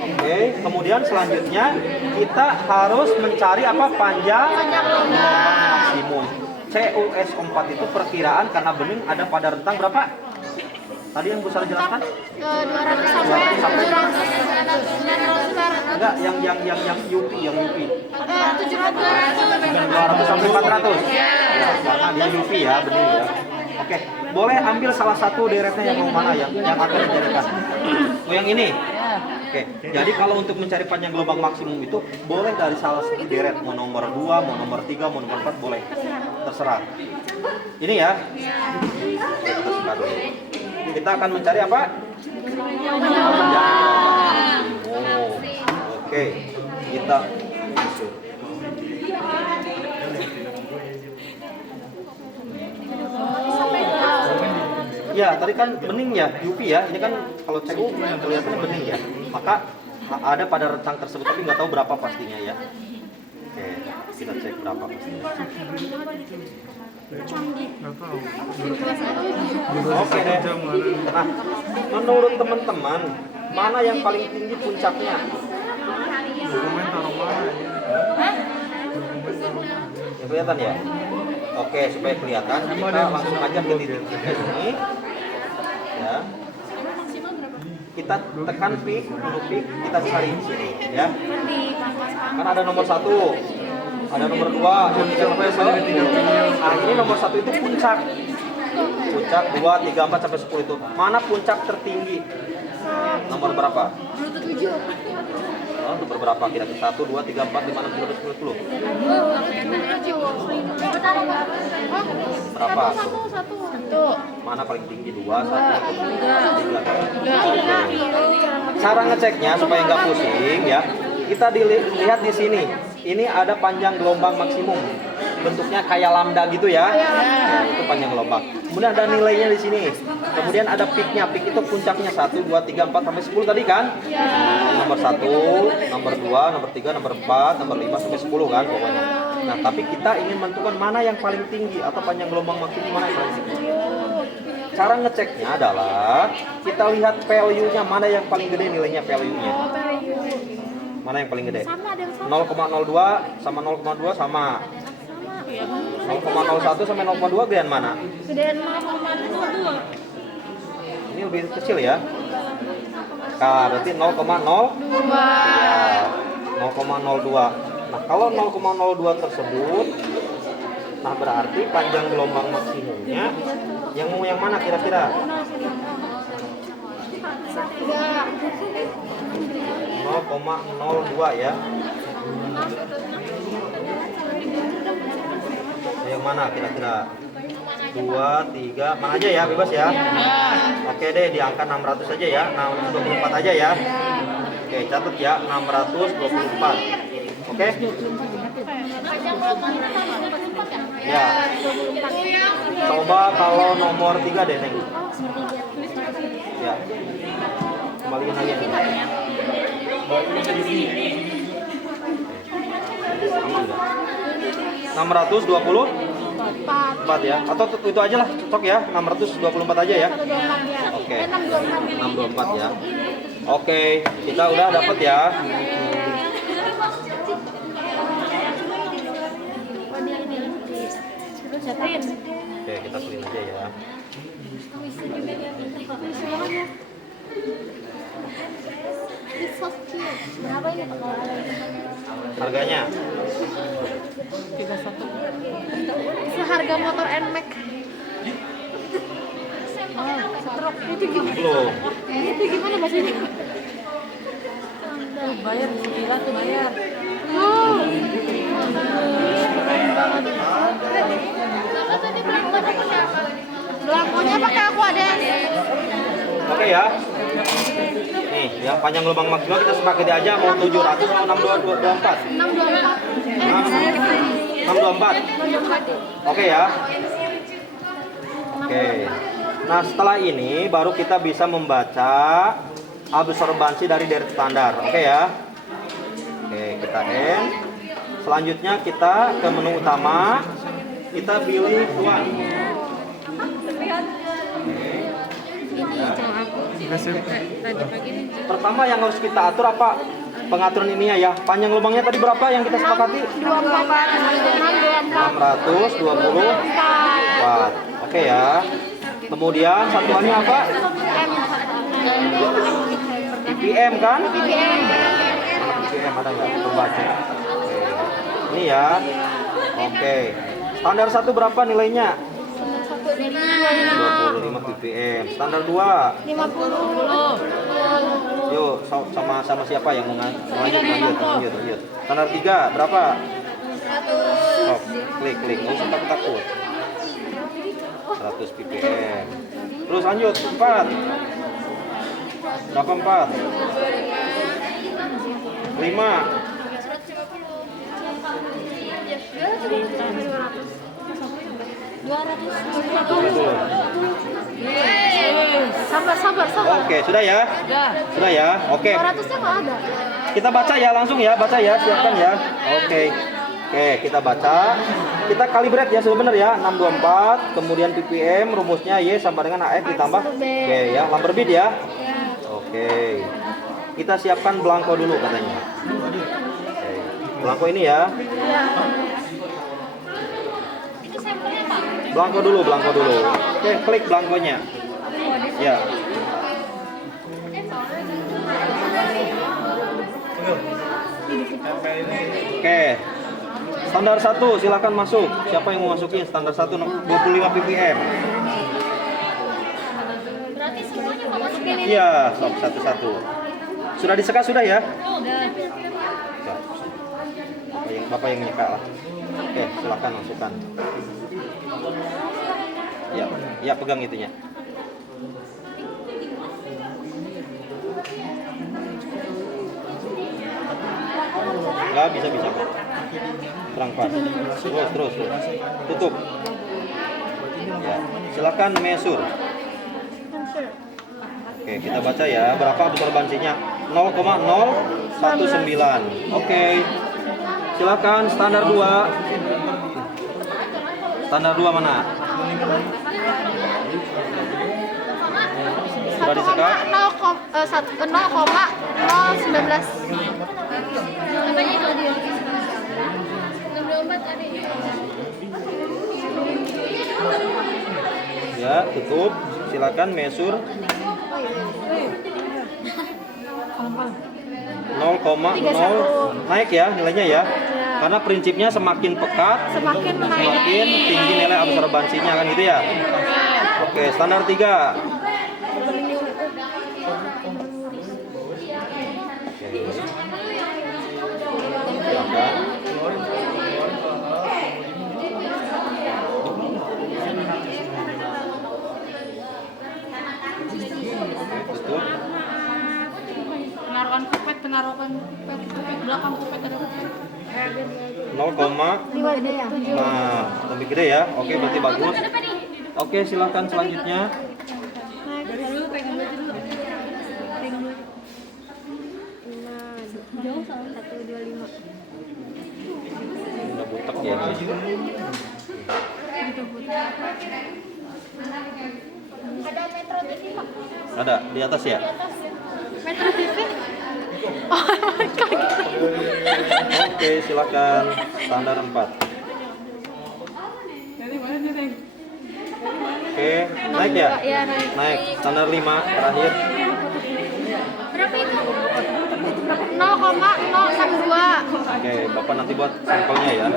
Oke, kemudian selanjutnya kita harus mencari apa panjang gelombang maksimum. CUS4 itu perkiraan karena bening ada pada rentang berapa? Tadi yang Bu Sarah jelaskan? 200 sampai 700. Enggak, yang UP, yang UP. 700. 200 sampai 400. Ya, karena dia UP ya, bening ya. Oke, boleh ambil salah satu deretnya yang mau mana yang akan dijadikan. Oh, yang ini. Oke, jadi kalau untuk mencari panjang gelombang maksimum itu boleh dari salah satu deret, mau nomor 2, mau nomor 3, mau nomor 4 boleh. Terserah. Ini ya. Oke, kita suka dulu. Kita akan mencari apa? Oh, oke. Kita ya, tadi kan bening ya, UV ya. Ini kan kalau CU kelihatannya bening ya. Maka ada pada rencang tersebut tapi nggak tahu berapa pastinya ya. Oke, kita cek berapa pastinya. Oke deh. Nah, menurut teman-teman, mana yang paling tinggi puncaknya? Ya, kelihatan ya? Oke, supaya kelihatan, kita langsung aja ke titik ini. Ya. Kita tekan peak, kita cari di sini, ya. Kan ada nomor 1, ada nomor 2, sampai nah, ini nomor 1 itu puncak. Puncak 2, 3, 4 sampai 10 itu. Mana puncak tertinggi? Nomor berapa? Oh, nomor berapa? Kira-kira 1, 2, 3, 4, 5, 6, 7, 10. Berapa? Satu. Mana paling tinggi? 2, 1, 3. Cara ngeceknya supaya nggak pusing ya, kita dilihat di sini. Ini ada panjang gelombang maksimum. Bentuknya kayak lambda gitu ya. Nah, itu panjang gelombang. Kemudian ada nilainya di sini. Kemudian ada peaknya. Peak itu puncaknya 1, 2, 3, 4 sampai 10 tadi kan? Nomor 1, nomor 2, nomor 3, nomor 4, nomor 5 sampai 10 kan pokoknya. Nah, tapi kita ingin menentukan mana yang paling tinggi atau panjang gelombang maksimum mana yang paling tinggi. Cara ngeceknya adalah kita lihat value-nya, mana yang paling gede nilainya value-nya. Mana yang paling gede? 0,02 sama 0,2 sama. 0,01 sampai 0,2 gedean mana? Gedean 0,02. Ini lebih kecil ya. Nah, berarti 0,0 ya, 0,02. Nah, kalau 0,02 tersebut, nah berarti panjang gelombang maksimumnya yang mau yang mana kira-kira? 0,02 ya. Yang mana kira-kira? 2, 3, mana aja ya, bebas ya. Oke deh, di angka 600 aja ya, 624 aja ya. Oke, catat ya, 624. Oke? Ya. Coba kalau nomor 3 deh, Neng. Ya. Kembaliin lagi. Aman enggak? 624 ya, atau itu aja lah, cocok ya, 624 aja ya. Oke, 624 ya. Oke, kita udah dapet ya. Oke, kita clean aja ya. Berapa ini? Harganya? Seharga motor NMAX. Oh, stroke itu gimana? Belum. Itu gimana bahasanya? Bayar segila tuh bayar. Belangkonya pakai aku ada. Oke ya. Nih, yang panjang lubang maksimal kita sepakati aja mau 700 mau 6224. 624. Oke ya. Oke. Nah, setelah ini baru kita bisa membaca absorbansi dari deret standar. Oke ya. Oke, kita end. Selanjutnya kita ke menu utama. Kita pilih tuan. Pertama yang harus kita atur apa? Pengaturan ininya ya. Panjang lubangnya tadi berapa yang kita sepakati? 620 watt. Oke ya. Kemudian satuannya apa? ppm kan? ppm ada nggak? Coba cek. Ini ya. Oke. Standar 1 berapa nilainya? 25 ppm. Standar 2 50. Yuk, sama siapa yang mau lanjut. Standar 3 berapa? 100. Oh, klik. Nggak usah takut. 100 ppm. Terus lanjut 4. Berapa 4? 5. Sabar. Oke, sudah ya? Sudah ya? Oke. 200-nya nggak ada. Kita baca ya langsung ya, siapkan ya. Oke, kita baca. Kita kalibrate ya sebenarnya ya, 624, kemudian ppm, rumusnya Y sama dengan AF ditambah B ya, lumber bit ya. Oke. Kita siapkan belangko dulu katanya. Oke. Belangko ini ya. Belangko dulu. Oke, klik belangkonya. Ya. Oke. Standar 1 silakan masuk. Siapa yang mau masukin standar 1 25 ppm? Berarti semuanya mau masukin ini. Iya, stop satu-satu. Sudah disekat sudah ya? Bapak yang nyeka lah. Oke, silakan masukkan. Ya pegang itunya. Enggak bisa. Terang pas. Terus. Tutup. Ya, silakan measure. Oke, kita baca ya. Berapa absorbansinya? 0,019. Oke. Silakan standar 2. Standar 2 mana? Sudah disekat? 0,019. Namanya itu dia. 64 tadi. Ya, tutup. Silakan measure. 0,0 naik ya nilainya ya. Karena prinsipnya semakin pekat, Semakin semakin tinggi nilai absorbansinya kan gitu ya. Oke, standar 3. Silakan. Tutup. penaruhan kupet belakang kupet ada kupet. 0, nah lebih gede ya. Oke, berarti bagus. Oke, silakan selanjutnya. Jauh soalnya 125. Udah butek ya. Ada Metro TV Pak. Ada di atas ya. Metro TV. Oh, Oke, silakan standar 4. Oke, naik ya? Iya, naik. Naik standar 5 terakhir. Berapa itu? 0,062. Oke, Bapak nanti buat sampelnya ya.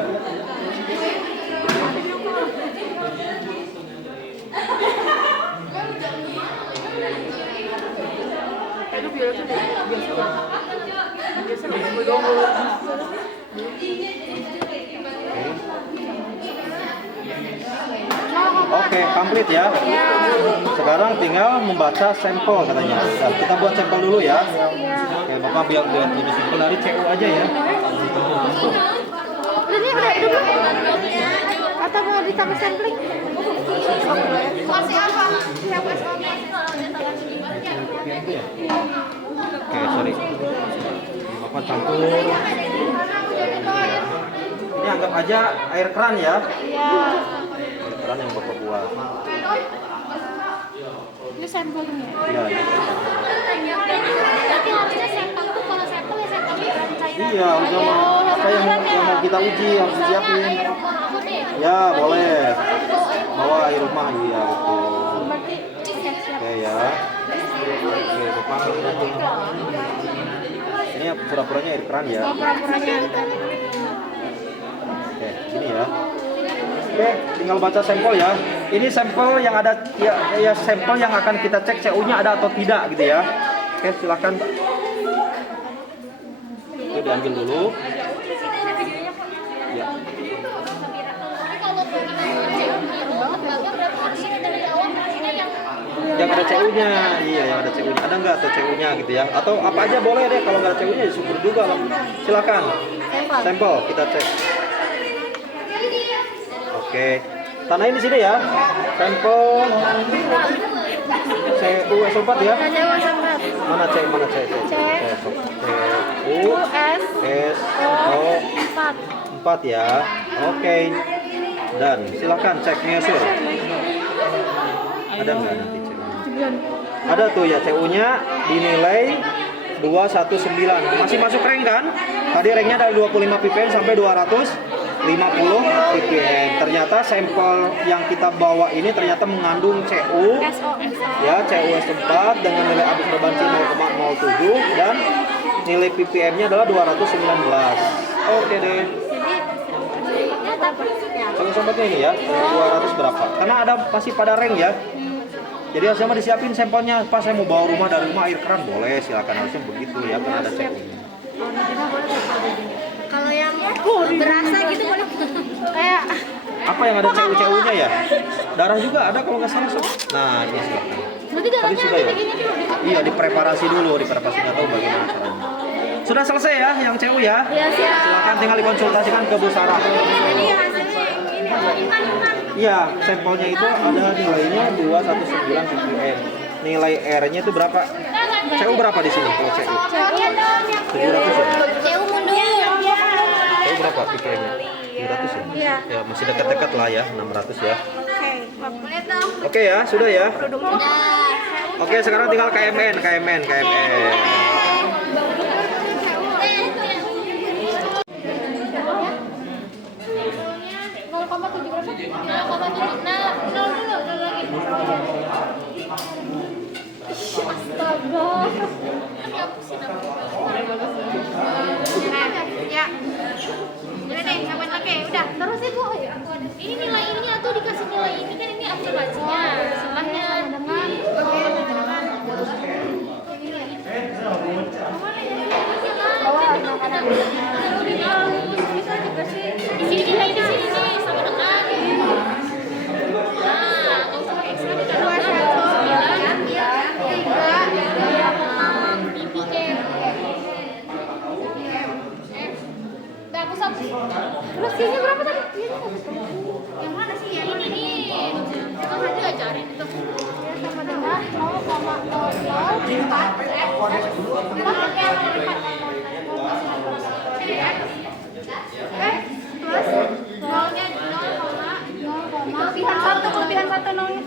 Oke, komplit ya. Sekarang tinggal membaca sampel katanya. Nah, kita buat sampel dulu ya. Oke, Bapak biar lebih simpel dari CU aja ya. Udah hidup atau mau ditambah sampling? Masih apa? Oke, sorry. Bapak campur. Ini anggap aja air keran ya. Iya. Air keran yang Bapak buat. Ini sampelnya. Iya, ini. Tapi harusnya sampel tuh kalau sampel ya sampelnya cairan. Iya, apa yang mau kita uji harus disiapin. Ya, boleh. Bawa air rumah, iya betul. Oke ya. Oke, Bapak ambilin aja. Ini pura-puranya air keran ya. Pura-puranya. Oke, ini ya. Oke, tinggal baca sampel ya. Ini sampel yang ada ya sampel yang akan kita cek CU-nya ada atau tidak gitu ya. Oke, silakan. Itu diambil dulu. Ya. Yang ada CU-nya, iya yang ada CU-nya. Ada nggak tuh CU-nya gitu ya? Atau apa aja boleh deh, kalau nggak ada CU-nya ya syukur juga lah. Silakan. Sampel kita cek. Oke, tanahin di sini ya. Sampel CU S4 ya. Mana C? Mana C? CU S O 4 ya. Oke. Dan silakan cek measure. Ada nggak nanti CU? Ada tuh ya CU-nya dinilai 219. Masih masuk rank kan? Tadi ranknya dari 25 ppm sampai 250 ppm. Ternyata sampel yang kita bawa ini ternyata mengandung CU ya, CU S4 dengan nilai absorbansi 0,07 dan nilai ppm-nya adalah 219. Oke deh. Kalau sobatnya ini ya, 200 berapa? Karena ada pasti pada rank ya. Jadi harusnya disiapin sampelnya. Pas saya mau bawa rumah dari rumah air keran boleh, silakan harusnya begitu ya karena ada CU-nya. Kalau yang berasa gitu boleh kayak Apa yang ada CU-nya ya? Darah juga ada kalau nggak salah sob. Nah ini silakan. berarti darahnya sudah ya? kayak gini dulu. Iya dipreparasi dulu, dipreparasi nggak tahu bagaimana caranya. Sudah selesai ya yang CU ya? Iya, siap. Silakan tinggal dikonsultasikan ke Bu Sarah. Jadi hasilnya ini Iya, sampelnya itu ada nilainya 219 ppm. Nilai R-nya itu berapa? CU berapa di sini kalau CU? 700 ya? CU mundur. CU berapa ppm-nya? 700 ya? Iya. Ya, masih dekat-dekat lah ya, 600 ya. Boleh dong. Oke ya, sudah ya. Udah. Oke, sekarang tinggal KMN. Ya. Udah deh, sampai oke, udah. Terus sih Bu. Ini nilai ini atau dikasih nilai ini kan ini observasinya. Sebelahnya dengan di sini nilai di sini nih sama dengan. Nah, nggak usah pakai ekstra di dalam. 2, 1, 9. Aku satu. Terus sini berapa tadi? Yang mana sih? Yang ini nih. Itu aja cari itu. Sama dengan 0,04. Kelebihan 1 nolnya.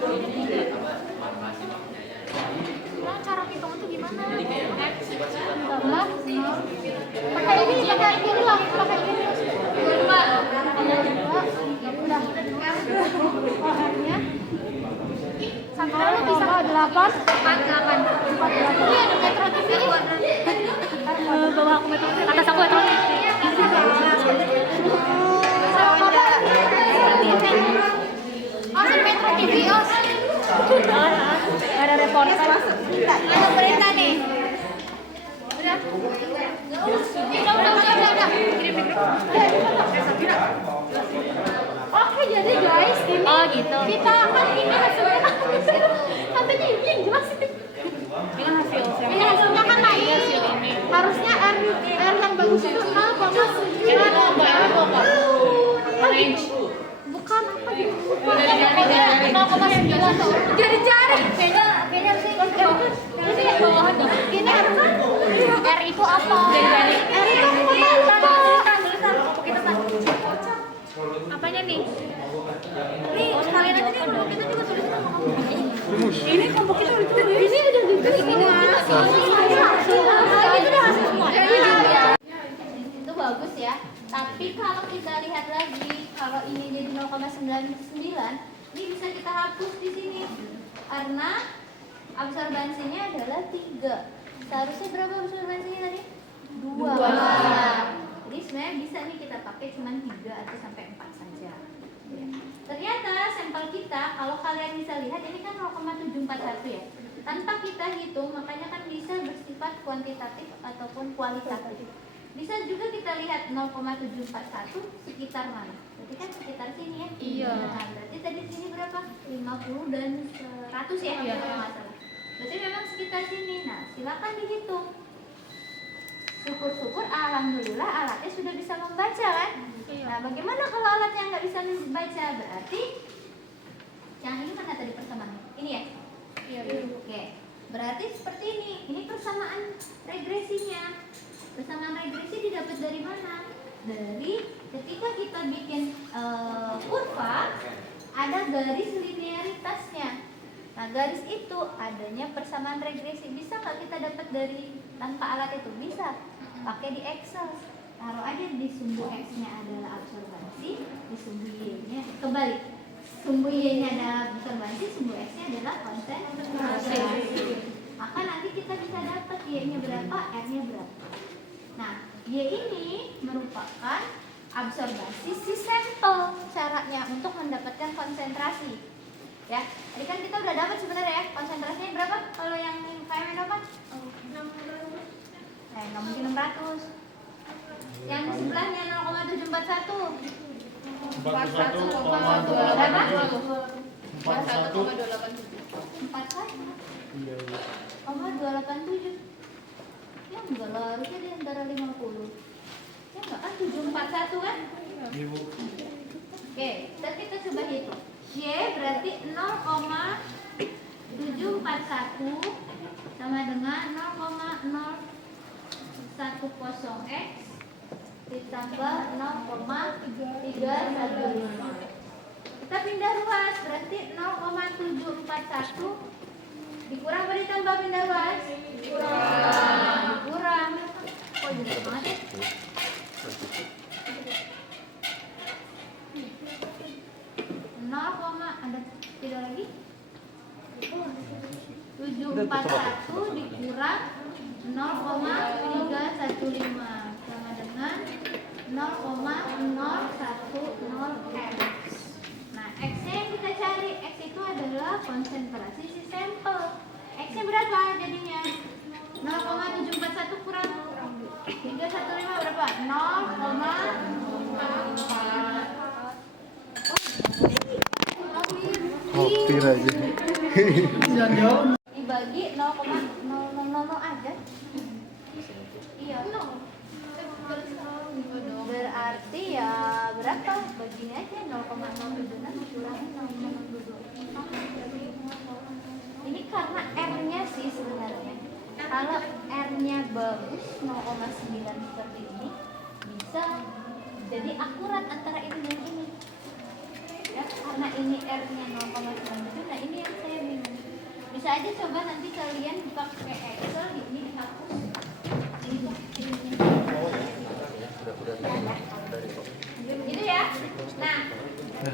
Nah, cara hitung itu gimana? Pakai ini lah, pakai ini. Udah. Sampai bisa 8. Iya, ada Metro TV. Bawa aku Metro TV. Atas aku Metro TV. Os Metro TV, Os. Ada reporter. Ada berita nih. Udah ya. Udah. Kirim di grup. Oke, jadi guys, ini gitu. Kita kan ini hasilnya katanya ini yang jelas ini. Ini hasilnya kan naik. Harusnya R yang bagus itu 0,9. Bukan apa gitu. 0,9 tuh. Jari-jari. Kayaknya sih ini yang bawahan dong. Ini harusnya R itu apa? R itu apanya nih? Nih, sekalian aja nih kelompok kita juga tulis sama kamu. Ini kelompok kita udah tulis. Ini udah ditulis semua. Itu udah hasil semua. Itu bagus ya. Tapi kalau kita lihat lagi, kalau ini jadi 0,99, ini bisa kita hapus di sini. Karena absorbansinya adalah 3. Seharusnya berapa absorbansinya tadi? 2. Jadi sebenarnya bisa nih kita pakai cuma 3 atau sampai 4 saja. Ya. Ternyata sampel kita, kalau kalian bisa lihat ini kan 0,741 ya. Tanpa kita hitung, makanya kan bisa bersifat kuantitatif ataupun kualitatif. Bisa juga kita lihat 0,741 sekitar mana? Berarti kan sekitar sini ya? Iya. Nah, berarti tadi sini berapa? 50 dan 100 ya? Iya. Kalau nggak salah. Berarti memang sekitar sini. Nah, silakan dihitung. Syukur-syukur alhamdulillah alatnya sudah bisa membaca kan? Iya. Nah, bagaimana kalau alatnya nggak bisa membaca? Berarti yang ini mana tadi persamaannya? Ini ya? Iya. Oke. Berarti seperti ini. Ini persamaan regresinya. Persamaan regresi didapat dari mana? Dari ketika kita bikin kurva, ada garis linearitasnya. Nah, garis itu adanya persamaan regresi. Bisa nggak kita dapat dari tanpa alat itu? Bisa. Pakai di Excel. Taruh aja di sumbu X-nya adalah absorbansi, di sumbu Y-nya kebalik. Sumbu Y-nya adalah absorbansi, sumbu X-nya adalah konsentrasi. Maka nanti kita bisa dapat Y-nya berapa, R-nya berapa. Nah, Y ini merupakan absorbansi si sampel caranya untuk mendapatkan konsentrasi. Ya, tadi kan kita udah dapat sebenarnya ya, konsentrasinya berapa? Kalau yang KM dapat? 600. Nggak mungkin 600. Yang sebelahnya 0,741. 41,287. Ya enggak lah, harusnya di antara 50. Ya enggak kan 741 kan? Oke, kita coba hitung. Y berarti 0,741 sama dengan 0,010x ditambah 0,315. Kita pindah ruas, berarti 0,741 dikurang apa ditambah pindah ruas? Dikurang. Oh, jelas banget ya. 0, ada tidak lagi? 741 dikurang 0,315 sama dengan 0,010x. Nah, x-nya yang kita cari, x itu adalah konsentrasi si sampel. X-nya berapa jadinya? 0,741 kurang 315 berapa? 0,4. Hampir aja. Dibagi 0,000 aja. Iya. Berarti ya berapa? Baginya aja 0,076 kurangin 0,022. Ini karena R-nya sih sebenarnya. Kalau R-nya bagus 0,9 seperti ini, bisa jadi akurat antara ini dan ini. Ya, karena ini R-nya 0,97, nah ini yang saya bingung. Bisa aja coba nanti kalian pakai Excel, ini dihapus. Gitu ya. Nah,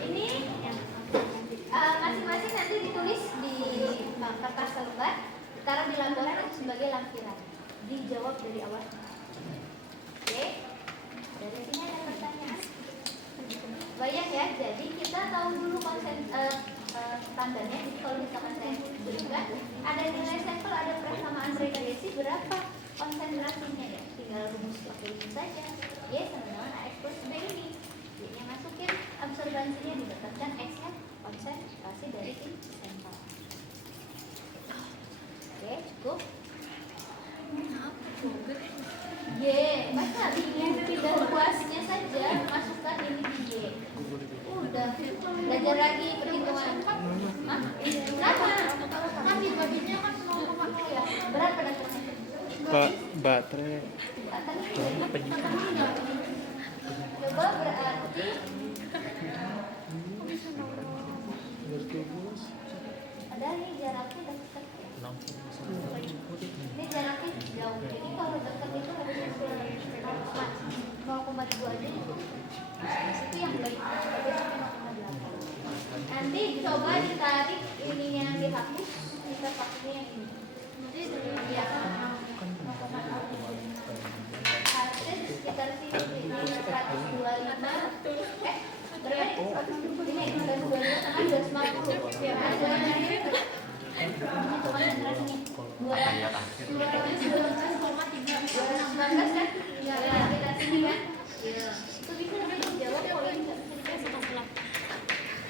ini masing-masing nanti ditulis di kertas lembar, taruh di lampiran itu sebagai lampiran. Dijawab dari awal. Oke. Dari sini ada pertanyaan. Banyak ya, jadi kita tahu dulu standarnya. Jadi kalau misalkan saya berikan ada nilai sampel, ada persamaan regresi berapa, konsentrasinya ya, tinggal rumus pakai ini saja. Y sama dengan AX plus B ini. Y-nya masukin, absorbansinya didapatkan X-nya konsentrasi dari si sampel. Oke, cukup. Y, baca bingung pindah ruasnya saja, masukkan ini di Y. Udah, belajar lagi perhitungan. Hah? Sama. Tapi babinya kan 0,0 ya. Berat pada kertasnya. Baterai. Coba berarti ada nih jaraknya dekat ya. Ini jaraknya jauh. Jadi kalau dekat itu harusnya 0,2 aja. Itu yang baik. Nanti coba ditarik ininya yang dihapus, kita pakai yang ini. Ya. Harusnya sekitar sini ini 125. Berapa nih? Ini 125 sama 250. Ya, konsentrasinya 219 kan? Ya, kita sini kan? Iya. Itu bisa dijawab kalau enggak bisa dikasih masalah.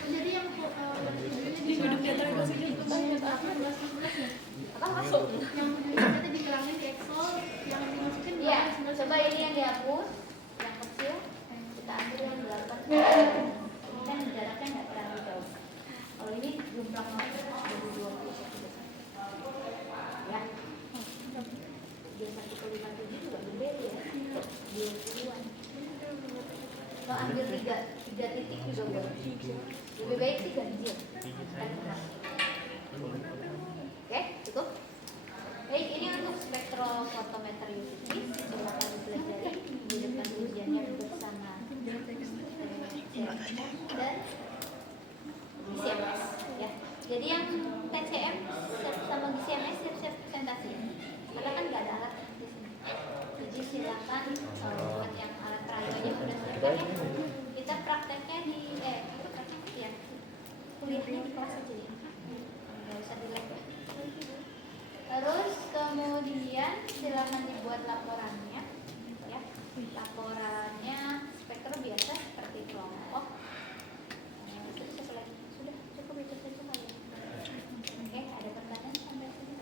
Jadi yang di hidup data itu apa masuk? Yang kita dibilangin di Excel yang dimasukin. Iya, coba ini yang dihapus, yang kecil kita ambil yang 8. Ini kan jaraknya nggak terlalu jauh. Kalau ini jumlah nomor 20 ya. Dia 1,57 juga gede ya. 20-an. Kalau ambil 3 titik juga boleh. Lebih baik sih ganjil. Oke, cukup. Baik, ini untuk spektrofotometri UV. Silakan dipelajari di depan ujiannya bersama dan CMS ya. Jadi yang TCM sama CMS siap-siap presentasi. Karena kan nggak ada alat di sini. Jadi silakan buat yang alat perayonya sudah siapkan ya. Kita prakteknya di ya kuliahnya di kelas aja ya. Nggak usah di lab ya. Terus kemudian silakan dibuat laporannya ya. Laporannya spektrum biasa seperti kelompok. Terus apa lagi? Sudah cukup itu saja kali ya. Oke, ada pertanyaan sampai sini?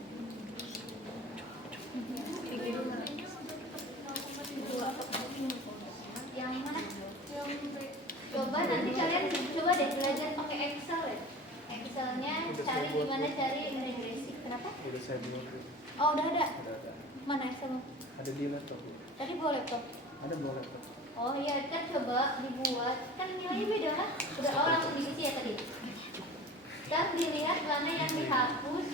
Yang mana? Coba nanti kalian coba deh belajar pakai Excel ya. Excelnya cari gimana cari regresi. Kenapa? Udah saya buat. Oh udah ada. Ada. Mana Excel? Ada di laptop. Tadi bawa laptop. Ada bawa laptop. Oh iya kan coba dibuat kan nilainya beda kan? Udah langsung diisi ya tadi. Dan dilihat mana yang dihapus,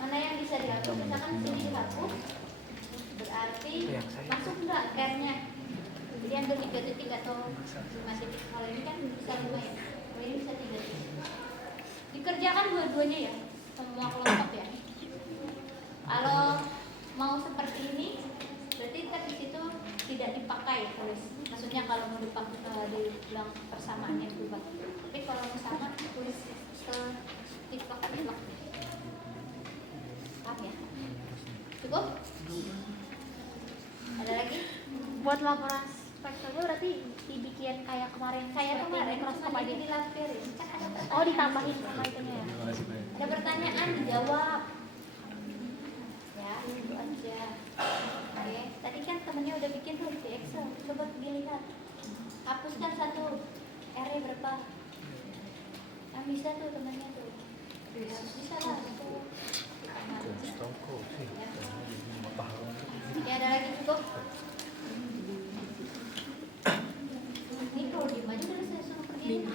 mana yang bisa dihapus. Misalkan sini dihapus, berarti masuk nggak R-nya? Jadi ambil 3 titik atau 5 titik. Kalau ini kan bisa 5 ya. Kalau ini bisa 3 titik. Dikerjakan dua-duanya ya, semua kelompok ya. Kalau mau seperti ini, berarti kan di situ tidak dipakai tulis. Maksudnya kalau mau dibilang persamaannya berubah. Tapi kalau mau sama tulis ke titik. Paham ya? Cukup? Ada lagi? Buat laporan spektrumnya berarti dibikin kayak kemarin Mikroskop aja dilampirin. Kan ada pertanyaan. Oh, ditambahin sama itunya ya. Ada pertanyaan dijawab. Ya, itu aja. Oke, tadi kan temennya udah bikin tuh di Excel. Coba dilihat. Hapuskan satu. R-nya berapa? Yang bisa tuh temennya tuh. Bisa lah. Ya, ada lagi cukup. Ini kalau diem aja udah saya suruh pergi.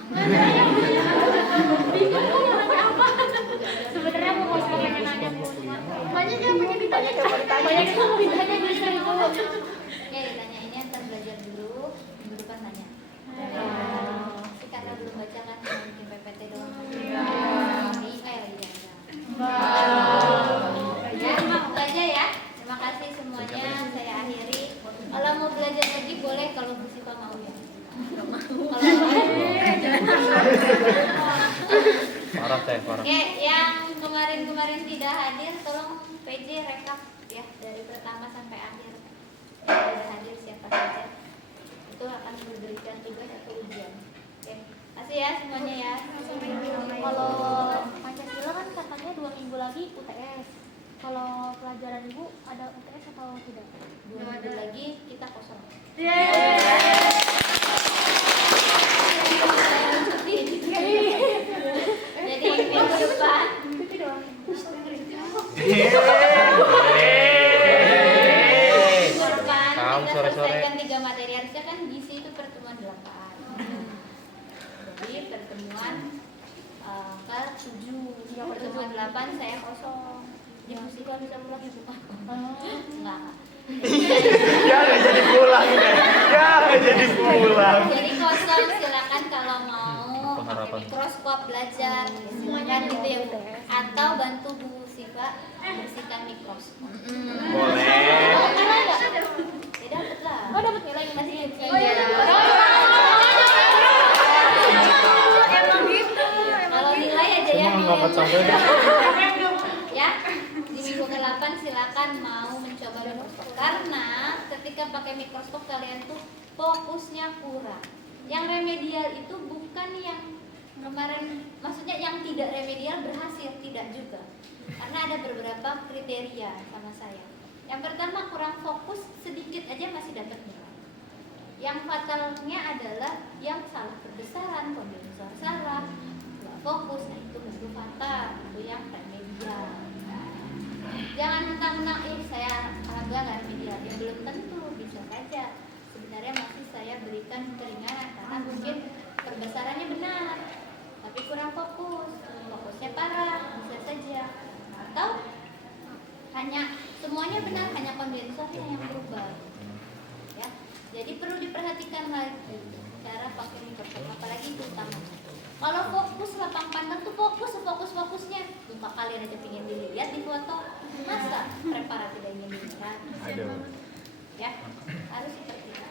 Sebenarnya mau pengen nanya Banyak yang pengen ditanya. Banyak yang mau ditanya bisa dulu. Oke, ditanya ini antar belajar dulu. Minggu depan tanya. Karena belum baca kan mungkin PPT doang. Email ya. Ya, itu aja ya. Terima kasih semuanya. Saya akhiri. Kalau mau belajar lagi boleh kalau Bu Siva mau ya. Parah saya, parah. Oke, yang kemarin tidak hadir, tolong PJ rekap ya dari pertama sampai akhir. Tidak hadir siapa saja. Itu akan diberikan tugas atau ujian. Oke, kasih ya semuanya ya. Kalau Pancasila kan katanya 2 minggu lagi UTS. Kalau pelajaran ibu ada UTS atau tidak? 2 minggu lagi kita kosong. Jadi minggu depan Kamu kita sore-sore. selesaikan 3 materi. Harusnya kan gizi itu pertemuan 8. Jadi pertemuan ke 7. Pertemuan 8 saya kosong. Ibu Sika bisa pulang ibu. Enggak. Ya nggak jadi pulang deh. Ya nggak jadi pulang. Jadi kosong, silakan kalau mau pakai mikroskop belajar, silakan gitu ya Bu. Atau bantu Bu Siva bersihkan mikroskop. Boleh. Nilai nggak? Ya dapat lah. Oh, dapat nilai Masih bisa. Kalau nilai aja ya. Cuma nggak sampai deh. Ya, di minggu ke-8 silakan mau mencoba mikroskop. Karena ketika pakai mikroskop kalian tuh fokusnya kurang. Yang remedial itu bukan yang kemarin, maksudnya yang tidak remedial berhasil, tidak juga. Karena ada beberapa kriteria sama saya. Yang pertama kurang fokus, sedikit aja masih dapat nilai. Yang fatalnya adalah yang salah perbesaran, kondensor salah, nggak fokus, nah itu baru fatal, itu yang remedial. Jangan mentang-mentang saya alhamdulillah nggak remedial, ya belum tentu, bisa saja sebenarnya masih saya berikan keringanan karena mungkin perbesarannya benar tapi kurang fokusnya parah, bisa saja. Atau hanya semuanya benar, hanya kondensornya yang berubah ya. Jadi perlu diperhatikan lagi cara pakai mikroskop, apalagi itu utama. Kalau fokus lapang pandang tuh fokusnya muka kalian aja pengen dilihat di foto, masa preparat tidak ingin dilihat? Ya harus seperti itu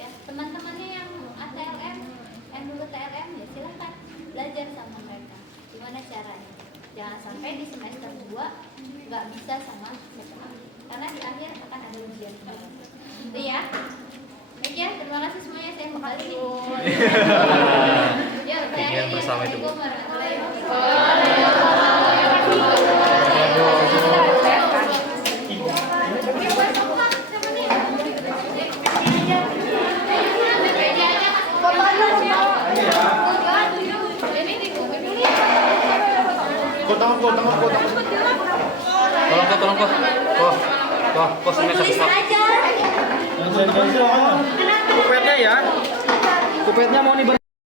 ya. Teman-temannya yang ATLM, yang dulu TLM ya silahkan belajar sama mereka gimana caranya. Jangan sampai di semester 2 nggak bisa sama semester akhir, karena di akhir akan ada ujian itu ya. Baik ya, terima kasih semuanya, saya kembali nih. Ya, saya bersama itu, Bu. warahmatullahi wabarakatuh. Tolong kok semester Tulis aja. Kupetnya ya. Kupetnya mau nih